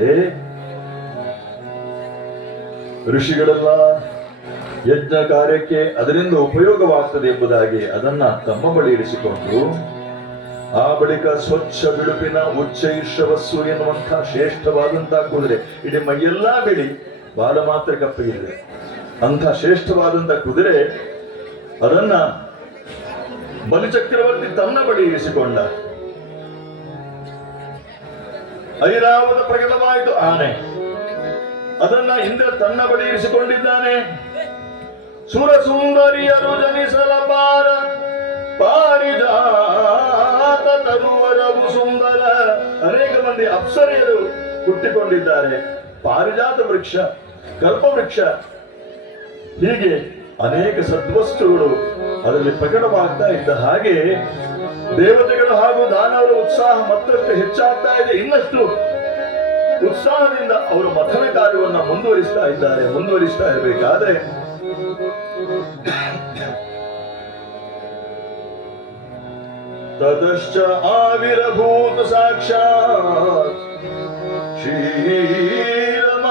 ಋಷಿಗಳೆಲ್ಲ ಯಜ್ಞ ಕಾರ್ಯಕ್ಕೆ ಅದರಿಂದ ಉಪಯೋಗವಾಗ್ತದೆ ಎಂಬುದಾಗಿ ಅದನ್ನ ತಮ್ಮ ಬಳಿ ಇರಿಸಿಕೊಂಡು, ಆ ಬಳಿಕ ಸ್ವಚ್ಛ ಬಿಳುಪಿನ ಉಚ್ಚೈಷವಸ್ಸು ಎನ್ನುವಂತಹ ಶ್ರೇಷ್ಠವಾದಂತಹ ಕುದುರೆ, ಇಡೀ ಮೈಯೆಲ್ಲಾ ಬಿಳಿ ಬಾಲ ಮಾತ್ರ ಕಪ್ಪಗಿದೆ ಅಂಥ ಶ್ರೇಷ್ಠವಾದಂತಹ ಕುದುರೆ, ಅದನ್ನ ಬಲಿಚಕ್ರವರ್ತಿ ತನ್ನ ಬಳಿ ಇರಿಸಿಕೊಂಡ. ಐರಾವತ ಪ್ರಕಟವಾಯಿತು ಆನೆ, ಅದನ್ನ ಇಂದ್ರ ತನ್ನ ಬಳಿ ಇರಿಸಿಕೊಂಡಿದ್ದಾನೆ. ಸುರ ಸುಂದರಿಯರು ಜನಿಸಲ ಪಾರಿಜಾತ ತರುವರವು ಸುಂದರ. ಅನೇಕ ಮಂದಿ ಅಪ್ಸರೆಯರು ಹುಟ್ಟಿಕೊಂಡಿದ್ದಾರೆ. ಪಾರಿಜಾತ ವೃಕ್ಷ, ಕಲ್ಪವೃಕ್ಷ, ಹೀಗೆ ಅನೇಕ ಸದ್ವಸ್ತುಗಳು ಅದರಲ್ಲಿ ಪ್ರಕಟವಾಗ್ತಾ ಇದ್ದ ಹಾಗೆ ದೇವತೆಗಳು ಹಾಗೂ ದಾನವರ ಉತ್ಸಾಹ ಮತ್ತಷ್ಟು ಹೆಚ್ಚಾಗ್ತಾ ಇದೆ. ಇನ್ನಷ್ಟು ಉತ್ಸಾಹದಿಂದ ಅವರು ಮಥನ ಕಾರ್ಯವನ್ನ ಮುಂದುವರಿಸ್ತಾ ಇರಬೇಕಾದ್ರೆ ತತಶ್ಚ ಆವಿರಭೂತ ಸಾಕ್ಷಾತ್ ಶ್ರೀರಮ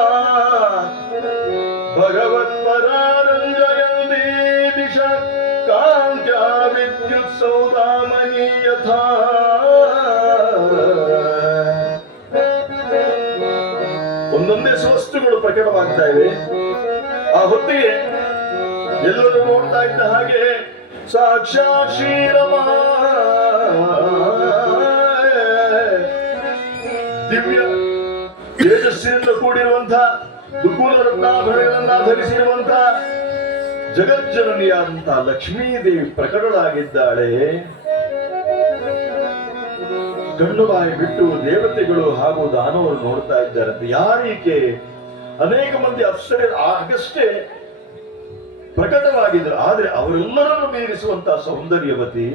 ಭಗವತ್ಪರಾರಂಜಯಂತಿ ದಿಶ ಕಾಂತ್ಯ ವಿದ್ಯುತ್ ಸೌದಾಮನಿ ಯಥಾ. ಒಂದೊಂದೇ ಸ್ವಸ್ತುಗಳು ಪ್ರಕಟವಾಗ್ತಾ ಇವೆ. ಆ ಹೊತ್ತಿಗೆ ಎಲ್ಲರೂ ನೋಡ್ತಾ ಇದ್ದ ಹಾಗೆ ಸಾಕ್ಷಾತ್ ಶ್ರೀರಮ ದಿವ್ಯ ತೇಜಸ್ಸಿನಿಂದ ಕೂಡಿರುವಂತಹ ದುಕೂಲ ರತ್ನಾಭರಣಗಳನ್ನ ಧರಿಸಿರುವಂತಹ ಜಗಜ್ಜನನಿಯಾದಂತಹ ಲಕ್ಷ್ಮೀದೇವಿ ಪ್ರಕಟಳಾಗಿದ್ದಾಳೆ. ಕಣ್ಣು ಬಾಯಿ ಬಿಟ್ಟು ದೇವತೆಗಳು ಹಾಗೂ ದಾನವರು ನೋಡ್ತಾ ಇದ್ದಾರಂತೆ. ಯಾರೀಕೆ? ಅನೇಕ ಮಂದಿ ಅಪ್ಸರೆ ಆಗಷ್ಟೇ ಪ್ರಕಟವಾಗಿದ್ದರು, ಆದ್ರೆ ಅವರೆಲ್ಲರನ್ನು ಮೀರಿಸುವಂತಹ ಸೌಂದರ್ಯವತಿ,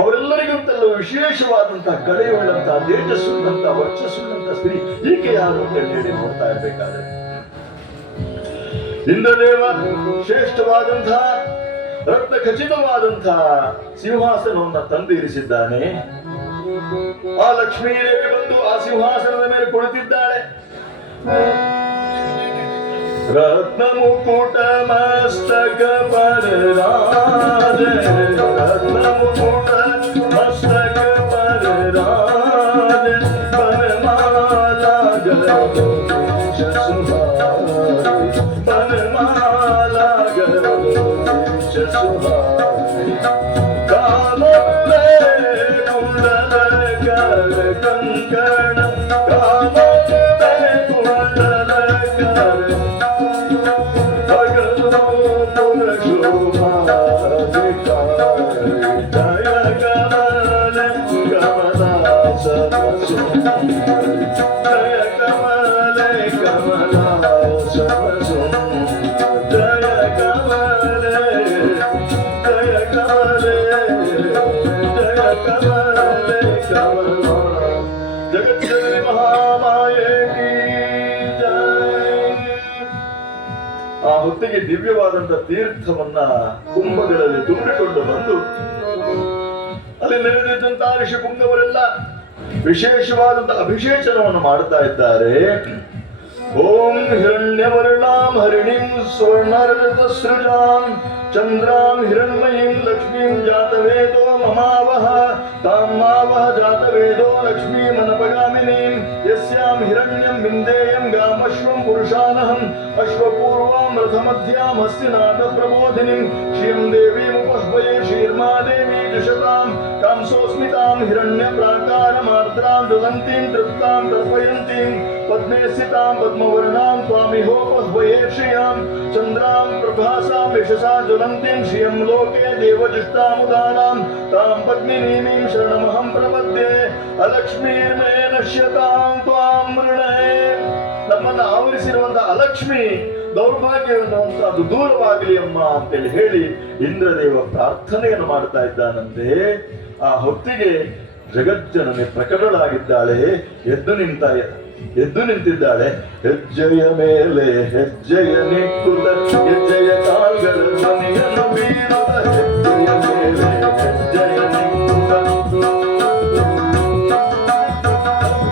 ಅವರೆಲ್ಲರಿಗಿಂತಲೂ ವಿಶೇಷವಾದಂತಹ ಕಳೆಯುಳ್ಳಂತಹ ತೇಜಸ್ಸುಳ್ಳಂತಹ ವರ್ಚಸ್ಸುಳ್ಳಂತಹ ಸ್ತ್ರೀ ಈಕೆ ಯಾರು ಅಂತ ಹೇಳಿ ನೋಡ್ತಾ ಇರಬೇಕಾದ್ರೆ ಇಂದ್ರದೇವ ಶ್ರೇಷ್ಠವಾದಂತಹ ರತ್ನ ಖಚಿತವಾದಂತಹ ಸಿಂಹಾಸನವನ್ನ ತಂದು ಇರಿಸಿದ್ದಾನೆ. ಆ ಲಕ್ಷ್ಮೀದೇವಿ ಬಂದು ಆ ಸಿಂಹಾಸನದ ಮೇಲೆ ಕುಳಿತಿದ್ದಾಳೆ. ರತ್ನ ಮುಕುಟ ಮಸ್ತಕ ಪರರಾಜ, ರತ್ನ ಮುಕುಟ ಮಸ್ತಕ ಪರರಾಜ, ಬನಮಾಲ ಗರೋದೇಶ ಸುಹಾರಿ, ಬನಮಾಲ ಗರೋದೇಶ ಸುಹಾರಿ. ಕಾಮವೇ ಕುಂಡಲ ಕರ ಕಂಕಣ, ಕಾಮವೇ ಕುಂಡಲ ಕರ Jaya Gamana Gamana Saraswati ಕಮಲೆ ಕಮಲ ಜಗಜ್ಜನನಿ ಮಹಾಮಾಯೆ ಕೀ ಜೈ. ಆ ಹೊತ್ತಿಗೆ ದಿವ್ಯವಾದಂತ ತೀರ್ಥವನ್ನ ಕುಂಭಗಳಲ್ಲಿ ತುಂಬಿಕೊಂಡು ಬಂದು ಅಲ್ಲಿ ನೆರೆದಿದ್ದಂತಹ ಋಷಿ ಪುಂಗವರೆಲ್ಲ ವಿಶೇಷವಾದಂತಹ ಅಭಿಷೇಚನವನ್ನು ಮಾಡ್ತಾ ಇದ್ದಾರೆ. ಓಂ ಹಿರಣ್ಯವರ್ಣಾಂ ಹರಿಣಿಂ ಸ್ವರ್ಣರಜತ ಸೃಜಾಂ ಚಂದ್ರಾಂ ಹಿರಣ್ಮಯೀಂ ಲಕ್ಷ್ಮೀಂ ಜಾತವೇದೋ ಮಮಾವಹ ತಾಂ ಮಾವಹ ಜಾತವೇದೋ ಲಕ್ಷ್ಮೀಮನಪಗಾಮಿನೀಂ ಯಸ್ಯಾಂ ಹಿರಣ್ಯಂ ವಿಂದೇಯಂ ಗಾಮಶ್ವಂ ಪುರುಷಾನಹಂ ಅಶ್ವಪೂರ್ವಾಂ ರಥಮಧ್ಯಾಂ ಹಸ್ತಿನಾಥ ಪ್ರಬೋಧಿನಿಂ ಶ್ರಿಯಂ ದೇವೀಮುಪಹ್ವಯೇ ಶ್ರೀರ್ಮಾ ದೇವಿ ಜುಷತಾಂ ಕಾಂಸೋಸ್ಮಿತಾಂ ಹಿರಣ್ಯ ಪ್ರಾಕಾರಮಾರ್ದ್ರಾಂ ಜ್ವಲಂತೀಂ ತೃಪ್ತಾಂ ತರ್ಪಯಂತೀಂ ಪದ್ಮೇ ಸ್ಥಿತಾಂ ಪದ್ಮವರ್ಣಾಂ ತ್ವಾಮಿಹೋಪಹ್ವಯೇ ಶ್ರಿಯಾಂ ಚಂದ್ರಾಂ ಪ್ರಭಾಸಾಂ ಯಶಸಾ ಜ್ವಲಂತೀಂ ಶ್ರಿಯಂ ಲೋಕೆ ದೇವಜುಷ್ಟಾಮುದಾನಾಂ ತಾಂ ಪದ್ಮಿನೀಮೀಂ ಶರಣಮಹಂ ಪ್ರಪದ್ಯೆ ಅಲಕ್ಷ್ಮೀರ್ಮೇ ನಶ್ಯತಾಂ ತ್ವಾಂ ಮೃಣೇ. ನಮ್ಮನ್ನು ಆವರಿಸಿರುವಂತಹ ಅಲಕ್ಷ್ಮಿ ದೌರ್ಭಾಗ್ಯವೆನ್ನುವಂತಹದ್ದು ದೂರವಾಗಲಿ ಅಮ್ಮ ಅಂತೇಳಿ ಹೇಳಿ ಇಂದ್ರದೇವ ಪ್ರಾರ್ಥನೆಯನ್ನು ಮಾಡ್ತಾ ಇದ್ದಾನಂತೆ. ಆ ಹೊತ್ತಿಗೆ ಜಗಜ್ಜನನಿ ಪ್ರಕಟಳಾಗಿದ್ದಾಳೆ. ಎದ್ದು ನಿಂತಿದ್ದಾಳೆ. ಹೆಜ್ಜೆಯ ಮೇಲೆ ಹೆಜ್ಜೆಯ ನಿಕ್ಕುತ್ತ ಹೆಜ್ಜೆಯ ಕಾಲ್ಗಳ ಧ್ವನಿಯನ್ನು ಬೀರುತ್ತ ಹೆಜ್ಜೆಯ ಮೇಲೆ ಹೆಜ್ಜೆಯ ನಿಕ್ಕುತ್ತ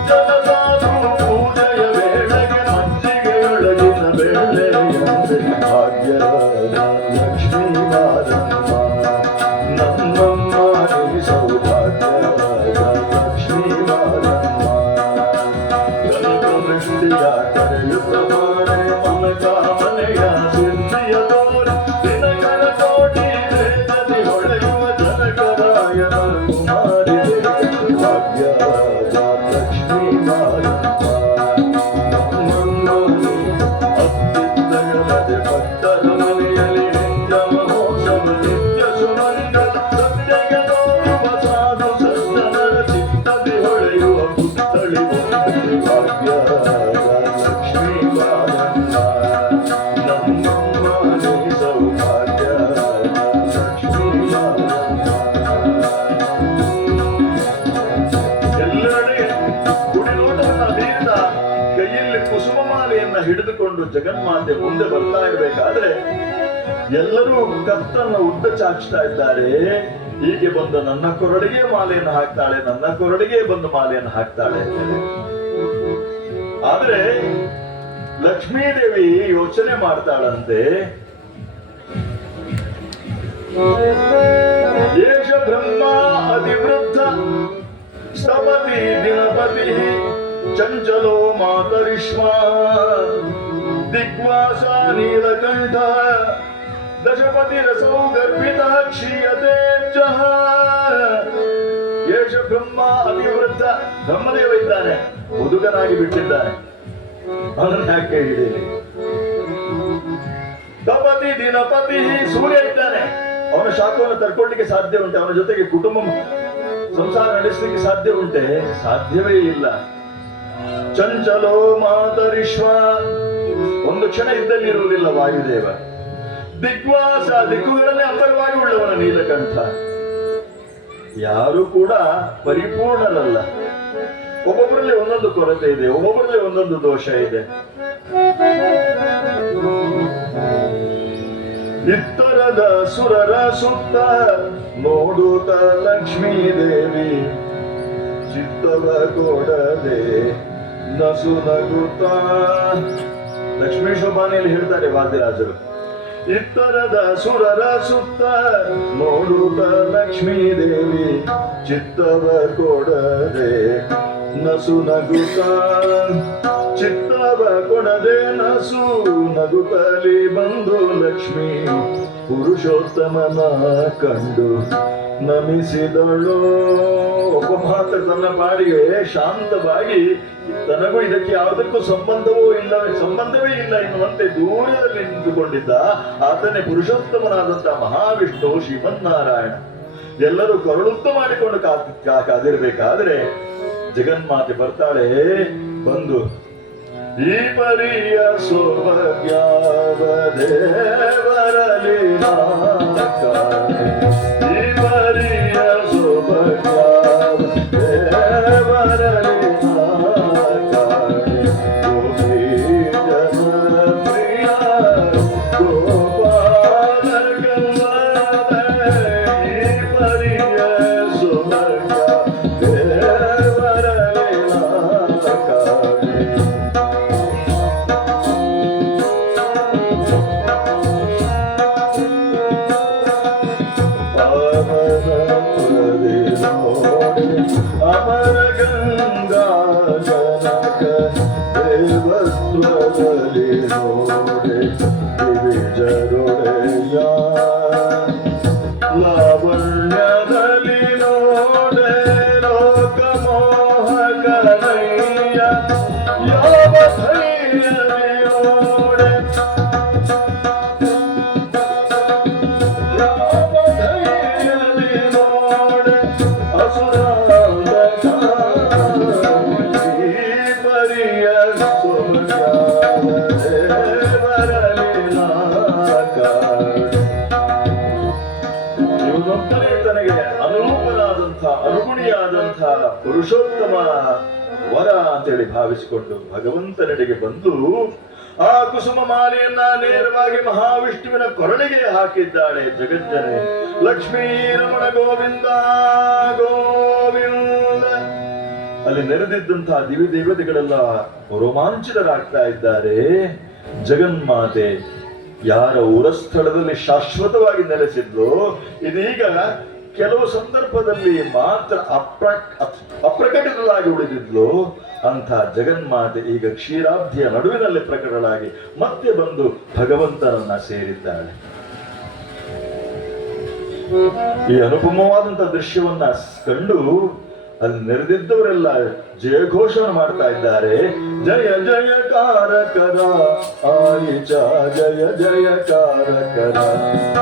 ಜನಸಾಧು ಪೂಜೆಯ ವೇಳೆಗೆ ಮಜ್ಜಿಗೆಯೊಳಗಿನ ಬೆಳ್ಳೆಯಂತೆ ಭಾಗ್ಯದ ಲಕ್ಷ್ಮೀ ಮಾರಮ್ಮ ನಮ್ಮಮ್ಮ ನೀ ಸೌಭಾಗ್ಯದ ಲಕ್ಷ್ಮೀ ಮಾರಮ್ಮ. ಕರೆಯುತ್ತ ಮಾಡೆ ಮನ ಕಾಮನೆಯ ಸಿದ್ಧಿಯ ತೋರಿ ದಿನಕರ ಕೋಟಿ ವೇದದಿ ಹೊಳೆಯುವ ಜನಕರಾಯನ ಕುಮಾರಿದೆ ಭಾಗ್ಯದ ಲಕ್ಷ್ಮೀ ಮಾರಮ್ಮ ನಮ್ಮಮ್ಮ ಅತ್ತಿದ್ದಗಲದೆ ಭಕ್ತರ ಮನೆಯಲ್ಲಿ ನಿತ್ಯ ಮಹೋತ್ಸವ ನಿತ್ಯ ಸುಮಂಗಲ ಸತ್ಯಗೆ ತೋರುವ ಸಾಧು ಸಜ್ಜನರ ಚಿತ್ತದಿ ಹೊಳೆಯುವ ಪುತ್ಥಳಿ ಭಾಗ್ಯದ ಲಕ್ಷ್ಮೀ ಮಾರಮ್ಮ ನಮ್ಮಮ್ಮ ನೀ ಸೌಭಾಗ್ಯದ ಲಕ್ಷ್ಮೀ ಮಾರಮ್ಮ. ಎಲ್ಲೆಡೆ ಗುಡಿನೋಟವನ್ನ ಬೀರಿದ ಕೈಯಲ್ಲಿ ಕುಸುಮ ಮಾಲೆಯನ್ನ ಹಿಡಿದುಕೊಂಡು ಜಗನ್ಮಾತೆ ಮುಂದೆ ಬರ್ತಾ ಇರಬೇಕಾದ್ರೆ ಎಲ್ಲರೂ ಕತ್ತನ್ನು ಉದ್ದ ಚಾಚ್ತಾ ಇದ್ದಾರೆ. ಹೀಗೆ ಬಂದು ನನ್ನ ಕೊರಳಿಗೆ ಮಾಲೆಯನ್ನು ಹಾಕ್ತಾಳೆ, ನನ್ನ ಕೊರಳಿಗೆ ಬಂದು ಮಾಲೆಯನ್ನು ಹಾಕ್ತಾಳೆ. ಆದ್ರೆ ಲಕ್ಷ್ಮೀದೇವಿ ಯೋಚನೆ ಮಾಡ್ತಾಳಂತೆ. ಏಷ ಬ್ರಹ್ಮ ಅತಿವೃದ್ಧ ಸ್ತಪತಿ ದಿನಪತಿ ಚಂಚಲೋ ಮಾತರಿಷ್ಮ ದಿಗ್ವಾಸ ನೀಲಕಂಠ ದಶಪತಿ ರಸೌ ಗರ್ಭಿತ ಕ್ಷೀಯತೆ ಚಹ. ಏಷ ಬ್ರಹ್ಮ ಅತಿವೃದ್ಧ, ಬ್ರಹ್ಮದೇವ ಇದ್ದಾನೆ, ಮುದುಕನಾಗಿ ಬಿಟ್ಟಿದ್ದಾನೆ, ಅವನನ್ನು ಯಾಕೆ ಹಿಡೀರಿ. ತಪತಿ ದಿನಪತಿ, ಸೂರ್ಯ ಇದ್ದಾನೆ, ಅವನ ಶಾಖವನ್ನು ತರ್ಕೊಳ್ಳಿಕ್ಕೆ ಸಾಧ್ಯ ಉಂಟೆ, ಅವನ ಜೊತೆಗೆ ಕುಟುಂಬ ಸಂಸಾರ ನಡೆಸಲಿಕ್ಕೆ ಸಾಧ್ಯ ಉಂಟೆ? ಸಾಧ್ಯವೇ ಇಲ್ಲ. ಚಂಚಲೋ ಮಾತರಿಶ್ವ, ಒಂದು ಕ್ಷಣ ಇದ್ದಲ್ಲಿರುವುದಿಲ್ಲ ವಾಯುದೇವ. ದಿಗ್ವಾಸ, ದಿಕ್ಕುಗಳನ್ನೇ ಅಂತರವಾಗಿ ಉಳ್ಳವನ ನೀಲಕಂಠ. ಯಾರು ಕೂಡ ಪರಿಪೂರ್ಣರಲ್ಲ, ಒಬ್ಬೊಬ್ಬರಲ್ಲಿ ಒಂದೊಂದು ಕೊರತೆ ಇದೆ, ಒಬ್ಬೊಬ್ಬರಲ್ಲಿ ಒಂದೊಂದು ದೋಷ ಇದೆ. ಇತ್ತರದ ಸುರರ ಸುತ್ತ ನೋಡುತ್ತ ಲಕ್ಷ್ಮೀ ದೇವಿ ಚಿತ್ತವ ಕೊಡದೆ ನಸು ನಗುತ್ತ. ಲಕ್ಷ್ಮೀ ಶೋಭಾನೆಯಲ್ಲಿ ಹೇಳ್ತಾರೆ ವಾದ್ಯರಾಜರು, ಇತ್ತರದ ಸುರರ ಸುತ್ತ ನೋಡುತ್ತ ಲಕ್ಷ್ಮೀ ದೇವಿ ಚಿತ್ತವ ಕೊಡದೆ ನಸು ನಗುತ್ತ. ಚಿತ್ತವ ಕೊಡದೆ ನಸು ನಗುತ್ತಲಿ ಬಂದು ಲಕ್ಷ್ಮೀ ಪುರುಷೋತ್ತಮನ ಕಂಡು ನಮಿಸಿದಳು. ಒಬ್ಬ ಮಾತ್ರ ತನ್ನ ಪಾಡಿಗೆ ಶಾಂತವಾಗಿ ತನಗೂ ಇದಕ್ಕೆ ಯಾವುದಕ್ಕೂ ಸಂಬಂಧವೇ ಇಲ್ಲ ಎನ್ನುವಂತೆ ದೂರದಲ್ಲಿ ನಿಂತುಕೊಂಡಿದ್ದ ಆತನೇ ಪುರುಷೋತ್ತಮನಾದಂತಹ ಮಹಾವಿಷ್ಣು ಶ್ರೀಮನ್ನಾರಾಯಣ. ಎಲ್ಲರೂ ಕರುಳುತ್ತ ಮಾಡಿಕೊಂಡು ಕಾದಿರ್ಬೇಕಾದ್ರೆ ಜಗನ್ಮಾತೆ ಬರ್ತಾಳೆ. ಬಂದು ಈ ಪರಿಯ ಸೌಭಾಗ್ಯವ ದೇವರಲಿ ಈ ಪರಿಯ ಸೌಭಾಗ್ಯ ಅಮರ ಗಂಗಾ ಜನಕ ದೇವತ್ವದಲ್ಲಿ ನೋಡೆ ದಿವಿಜರೊಡೆಯ ಲಾವಣ್ಯದಲ್ಲಿ ನೋಡೆ ಲೋಕಮೋಹಕನಯ್ಯ ಯಾವ ಧೈರ್ಯವೇ ನೋಡೆ ಯಾವ ಧೈರ್ಯವೇ ನೋಡೆ ಅಸುರಾಂಧ ಪರಿಯ ಇವನೊಬ್ಬನೇ ತನಗೆ ಅನುರೂಪನಾದಂಥ ಅನುಗುಣಿಯಾದಂಥ ಪುರುಷೋತ್ತಮ ವರ ಅಂತೇಳಿ ಭಾವಿಸಿಕೊಂಡು ಭಗವಂತನೆಡೆಗೆ ಬಂದು ಆ ಕುಸುಮ ಮಾಲೆಯನ್ನ ನೇರವಾಗಿ ಮಹಾವಿಷ್ಣುವಿನ ಕೊರಳಿಗೆ ಹಾಕಿದ್ದಾಳೆ ಜಗಜ್ಜನೆ. ಲಕ್ಷ್ಮೀ ರಮಣ ಗೋವಿಂದ ಗೋವಿಂದ. ಅಲ್ಲಿ ನೆರೆದಿದ್ದಂತಹ ದಿವ್ಯ ದೇವತೆಗಳೆಲ್ಲ ರೋಮಾಂಚಿತರಾಗ್ತಾ ಇದ್ದಾರೆ. ಜಗನ್ಮಾತೆ ಯಾರ ಉರಸ್ಥಳದಲ್ಲಿ ಶಾಶ್ವತವಾಗಿ ನೆಲೆಸಿದ್ಲು, ಇದೀಗ ಕೆಲವು ಸಂದರ್ಭದಲ್ಲಿ ಮಾತ್ರ ಅಪ್ರಕಟಿತರಾಗಿ ಉಳಿದಿದ್ಲು. ಅಂಥ ಜಗನ್ಮಾತೆ ಈಗ ಕ್ಷೀರಾಬ್ಧಿಯ ನಡುವಿನಲ್ಲಿ ಪ್ರಕಟಳಾಗಿ ಮತ್ತೆ ಬಂದು ಭಗವಂತನನ್ನ ಸೇರಿದ್ದಾಳೆ. ಈ ಅನುಪಮವಾದಂತಹ ದೃಶ್ಯವನ್ನ ಕಂಡು ಅಲ್ಲಿ ನೆರೆದಿದ್ದವರೆಲ್ಲ ಜಯಘೋಷವನ್ನು ಮಾಡ್ತಾ ಇದ್ದಾರೆ. ಜಯ ಜಯಕಾರಕರ ಆಯಿಚ ಜಯ ಜಯಕಾರಕರ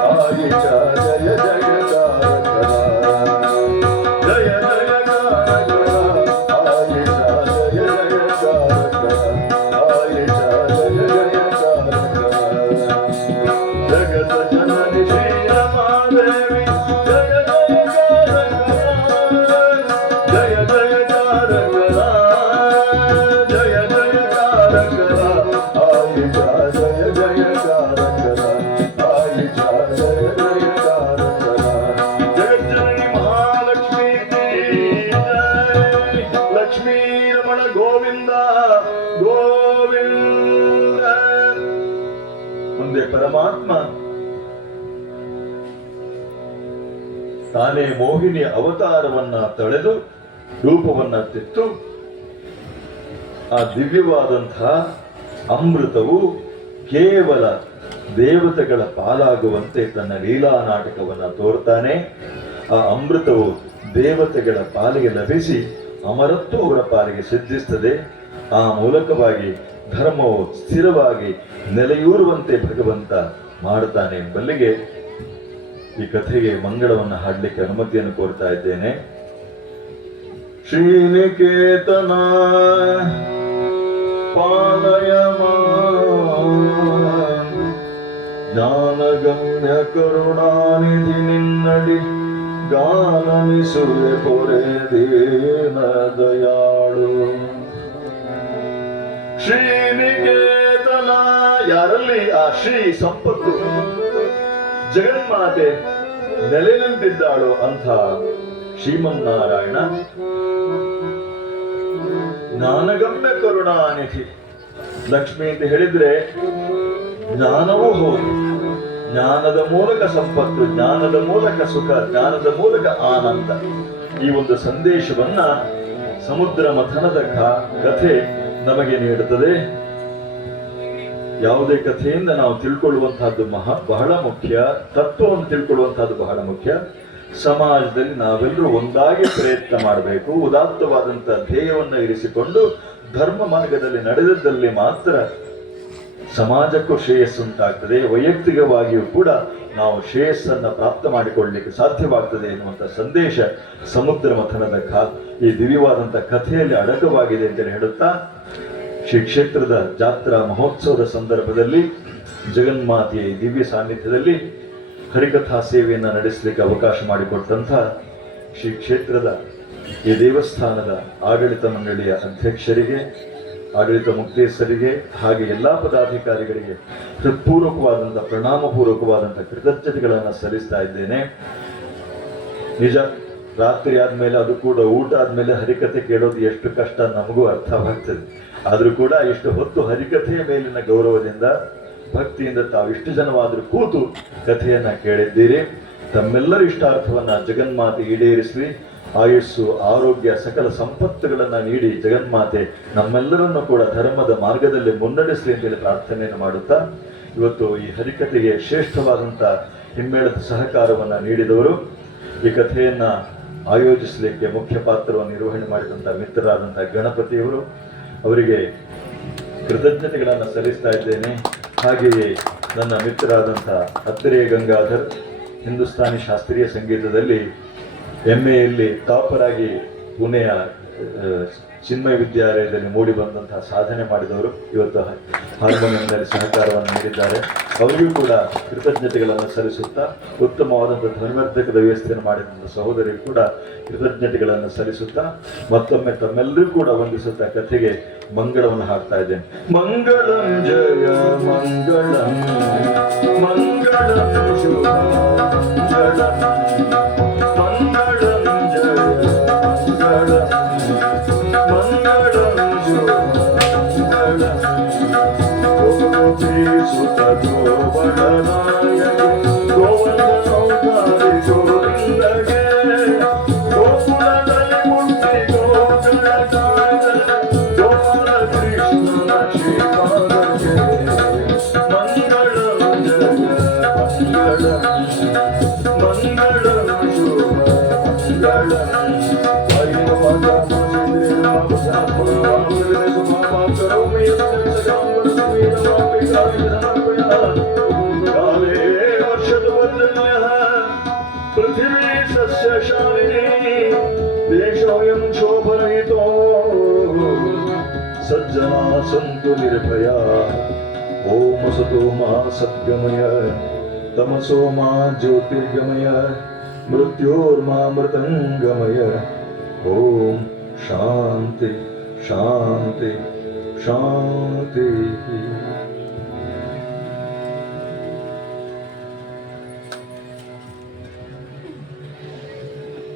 ಆಯಿಚ ಜಯ ಜಯಕಾರಕರ ಜಯ ಜಯಕಾರಕರ ಆಯಿಚ ಜಯ ಜಯಕಾರಕರ ಆಯಿಚ ಜಯ ಜಯಕಾರಕರ ಜಗತ ಜನನಿ ಶ್ರೀರಮಾದೇವಿ ಜಯ ಪರಮಾತ್ಮ ತಾನೇ ಮೋಹಿನಿ ಅವತಾರವನ್ನ ತಳೆದು ರೂಪವನ್ನ ತೆತ್ತು ಆ ದಿವ್ಯವಾದಂತಹ ಅಮೃತವು ಕೇವಲ ದೇವತೆಗಳ ಪಾಲಾಗುವಂತೆ ತನ್ನ ಲೀಲಾ ನಾಟಕವನ್ನ ತೋರ್ತಾನೆ. ಆ ಅಮೃತವು ದೇವತೆಗಳ ಪಾಲಿಗೆ ಲಭಿಸಿ ಅಮರತ್ವ ಅವರ ಪಾಲಿಗೆ ಸಿದ್ಧಿಸ್ತದೆ. ಆ ಮೂಲಕವಾಗಿ ಧರ್ಮವು ಸ್ಥಿರವಾಗಿ ನೆಲೆಯೂರುವಂತೆ ಭಗವಂತ ಮಾಡುತ್ತಾನೆ ಎಂಬಲ್ಲಿಗೆ ಈ ಕಥೆಗೆ ಮಂಗಳವನ್ನು ಹಾಡಲಿಕ್ಕೆ ಅನುಮತಿಯನ್ನು ಕೋರ್ತಾ ಇದ್ದೇನೆ. ಶ್ರೀನಿಕೇತನ ಪಾಲಯ ಜ್ಞಾನಗಮ್ಯ ಕರುಣಾನಿಧಿ ನಿನ್ನಡಿ ಗಾನಮಿಸುವೆ ಪೊರೆ ದೀನ ದಯಾಳು. ಶ್ರೀನಿಕೇತನ ಯಾರಲ್ಲಿ ಆ ಶ್ರೀ ಸಂಪತ್ತು ಜಗನ್ಮಾತೆ ನೆಲೆ ನಿಂತಿದ್ದಾಳು ಅಂಥ ಶ್ರೀಮನ್ನಾರಾಯಣ ಜ್ಞಾನಗಮ್ಯ ಕರುಣಾನಿಧಿ. ಲಕ್ಷ್ಮಿ ಅಂತ ಹೇಳಿದ್ರೆ ಜ್ಞಾನವೂ ಹೌದು, ಜ್ಞಾನದ ಮೂಲಕ ಸಂಪತ್ತು, ಜ್ಞಾನದ ಮೂಲಕ ಸುಖ, ಜ್ಞಾನದ ಮೂಲಕ ಆನಂದ. ಈ ಒಂದು ಸಂದೇಶವನ್ನ ಸಮುದ್ರ ಮಥನದ ಕಥೆ ನಮಗೆ ನೀಡುತ್ತದೆ. ಯಾವುದೇ ಕಥೆಯಿಂದ ನಾವು ತಿಳ್ಕೊಳ್ಳುವಂತಹದ್ದು ಬಹಳ ಮುಖ್ಯ, ತತ್ವವನ್ನು ತಿಳ್ಕೊಳ್ಳುವಂತಹದ್ದು ಬಹಳ ಮುಖ್ಯ. ಸಮಾಜದಲ್ಲಿ ನಾವೆಲ್ಲರೂ ಒಂದಾಗಿ ಪ್ರಯತ್ನ ಮಾಡಬೇಕು. ಉದಾತ್ತವಾದಂತಹ ಧ್ಯೇಯವನ್ನು ಇರಿಸಿಕೊಂಡು ಧರ್ಮ ಮಾರ್ಗದಲ್ಲಿ ನಡೆದದ್ದಲ್ಲಿ ಮಾತ್ರ ಸಮಾಜಕ್ಕೂ ಶ್ರೇಯಸ್ಸುಂಟಾಗ್ತದೆ, ವೈಯಕ್ತಿಕವಾಗಿಯೂ ಕೂಡ ನಾವು ಶ್ರೇಯಸ್ಸನ್ನು ಪ್ರಾಪ್ತ ಮಾಡಿಕೊಳ್ಳಲಿಕ್ಕೆ ಸಾಧ್ಯವಾಗ್ತದೆ ಎನ್ನುವಂಥ ಸಂದೇಶ ಸಮುದ್ರ ಮಥನದ ಈ ದಿವ್ಯವಾದಂಥ ಕಥೆಯಲ್ಲಿ ಅಡಕವಾಗಿದೆ ಅಂತೇಳಿ ಹೇಳುತ್ತಾ, ಶ್ರೀ ಕ್ಷೇತ್ರದ ಜಾತ್ರಾ ಮಹೋತ್ಸವದ ಸಂದರ್ಭದಲ್ಲಿ ಜಗನ್ಮಾತೆಯ ದಿವ್ಯ ಸಾನ್ನಿಧ್ಯದಲ್ಲಿ ಹರಿಕಥಾ ಸೇವೆಯನ್ನು ನಡೆಸಲಿಕ್ಕೆ ಅವಕಾಶ ಮಾಡಿಕೊಟ್ಟಂಥ ಶ್ರೀ ಕ್ಷೇತ್ರದ ಈ ದೇವಸ್ಥಾನದ ಆಡಳಿತ ಮಂಡಳಿಯ ಅಧ್ಯಕ್ಷರಿಗೆ, ಆಡಳಿತ ಮುಕ್ತೇಶ್ವರಿಗೆ, ಹಾಗೆ ಎಲ್ಲ ಪದಾಧಿಕಾರಿಗಳಿಗೆ ಹೃತ್ಪೂರ್ವಕವಾದಂಥ ಪ್ರಣಾಮಪೂರ್ವಕವಾದಂಥ ಕೃತಜ್ಞತೆಗಳನ್ನು ಸಲ್ಲಿಸ್ತಾ ಇದ್ದೇನೆ. ನಿಜ, ರಾತ್ರಿ ಆದ್ಮೇಲೆ ಅದು ಕೂಡ ಊಟ ಆದ್ಮೇಲೆ ಹರಿಕಥೆ ಕೇಳೋದು ಎಷ್ಟು ಕಷ್ಟ ನಮಗೂ ಅರ್ಥವಾಗ್ತದೆ. ಆದ್ರೂ ಕೂಡ ಇಷ್ಟು ಹೊತ್ತು ಹರಿಕಥೆಯ ಮೇಲಿನ ಗೌರವದಿಂದ ಭಕ್ತಿಯಿಂದ ತಾವು ಇಷ್ಟು ಜನವಾದ್ರೂ ಕೂತು ಕಥೆಯನ್ನ ಕೇಳಿದ್ದೀರಿ. ತಮ್ಮೆಲ್ಲರ ಇಷ್ಟಾರ್ಥವನ್ನ ಜಗನ್ಮಾತೆ ಈಡೇರಿಸಲಿ. ಆಯುಸ್ಸು, ಆರೋಗ್ಯ, ಸಕಲ ಸಂಪತ್ತುಗಳನ್ನ ನೀಡಿ ಜಗನ್ಮಾತೆ ನಮ್ಮೆಲ್ಲರನ್ನು ಕೂಡ ಧರ್ಮದ ಮಾರ್ಗದಲ್ಲಿ ಮುನ್ನಡೆಸಲಿ ಅಂತೇಳಿ ಪ್ರಾರ್ಥನೆಯನ್ನು ಮಾಡುತ್ತಾ, ಇವತ್ತು ಈ ಹರಿಕಥೆಗೆ ಶ್ರೇಷ್ಠವಾದಂಥ ಹಿಮ್ಮೇಳದ ಸಹಕಾರವನ್ನ ನೀಡಿದವರು, ಈ ಕಥೆಯನ್ನ ಆಯೋಜಿಸಲಿಕ್ಕೆ ಮುಖ್ಯ ಪಾತ್ರವನ್ನು ನಿರ್ವಹಣೆ ಮಾಡಿದಂಥ ಮಿತ್ರರಾದಂಥ ಗಣಪತಿಯವರು, ಅವರಿಗೆ ಕೃತಜ್ಞತೆಗಳನ್ನು ಸಲ್ಲಿಸ್ತಾ ಇದ್ದೇನೆ. ಹಾಗೆಯೇ ನನ್ನ ಮಿತ್ರರಾದಂಥ ಅತ್ತರೆ ಗಂಗಾಧರ್, ಹಿಂದೂಸ್ತಾನಿ ಶಾಸ್ತ್ರೀಯ ಸಂಗೀತದಲ್ಲಿ MAಯಲ್ಲಿ ಟಾಪರ್ ಆಗಿ ಪುಣೆಯ ಚಿನ್ಮಯ ವಿದ್ಯಾಲಯದಲ್ಲಿ ಮೂಡಿ ಬಂದಂತಹ ಸಾಧನೆ ಮಾಡಿದವರು, ಇವತ್ತು ಹಾರ್ಮೋನಿಯಂನಲ್ಲಿ ಸಹಕಾರವನ್ನು ನೀಡಿದ್ದಾರೆ. ಅವರಿಗೂ ಕೂಡ ಕೃತಜ್ಞತೆಗಳನ್ನು ಸಲ್ಲಿಸುತ್ತಾ, ಉತ್ತಮವಾದಂಥ ಧ್ವನಿವರ್ಧಕದ ವ್ಯವಸ್ಥೆಯನ್ನು ಮಾಡಿದಂಥ ಸಹೋದರಿಗೂ ಕೂಡ ಕೃತಜ್ಞತೆಗಳನ್ನು ಸಲ್ಲಿಸುತ್ತಾ, ಮತ್ತೊಮ್ಮೆ ತಮ್ಮೆಲ್ಲರೂ ಕೂಡ ವಂದಿಸುತ್ತಾ ಕಥೆಗೆ ಮಂಗಳವನ್ನು ಹಾಡ್ತಾ ಇದ್ದೇನೆ. ಮಂಗಳಂ ಜಯ ಮಂಗಳಂ, ಮಂಗಳಂ ಶುಭ ಮಂಗಳಂ, ಮಂಗಳಂ ಜಯ ಮಂಗಳಂ, ಮಂಗಳಂ ಶುಭ ಮಂಗಳಂ. ಗೋಪಿ ಸುತ ಗೋವರ್ಧನಾಯಕ ಗೋವಂದ ಸೌಂದರ್ಯ ಗೋವಿಂದಗೆ, ಗೋಕುಲದಲ್ಲಿ ಹುಟ್ಟಿ ಗೋಕುಲ ಕಾಯ್ದ ಗೋಪಾಲ ಕೃಷ್ಣನ ಶ್ರೀಪಾದಕ್ಕೆ. ಮಂಗಳಂ ಜಯ ಮಂಗಳಂ, ಮಂಗಳಂ ಶುಭ ಮಂಗಳಂ. ಕಾಲೇ ವರ್ಷದವರ್ಧನ್ಯಃ ಪೃಥಿವೀ ಸಸ್ಯಶಾಲಿನಿ, ದೇಶೋಯಂ ಶೋಭರಹಿತೋ ಸಜ್ಜನಾ ಸಂತು ನಿರ್ಭಯಾ. ಓಂ ಸತೋ ಮಾ ಸದ್ಗಮಯ, ತಮಸೋ ಮಾ ಜ್ಯೋತಿರ್ಗಮಯ, ಮೃತ್ಯೋರ್ಮಾ ಮೃತಂಗಮಯ. ಓಂ ಶಾಂತಿ ಶಾಂತಿ ಶಾಂತಿ.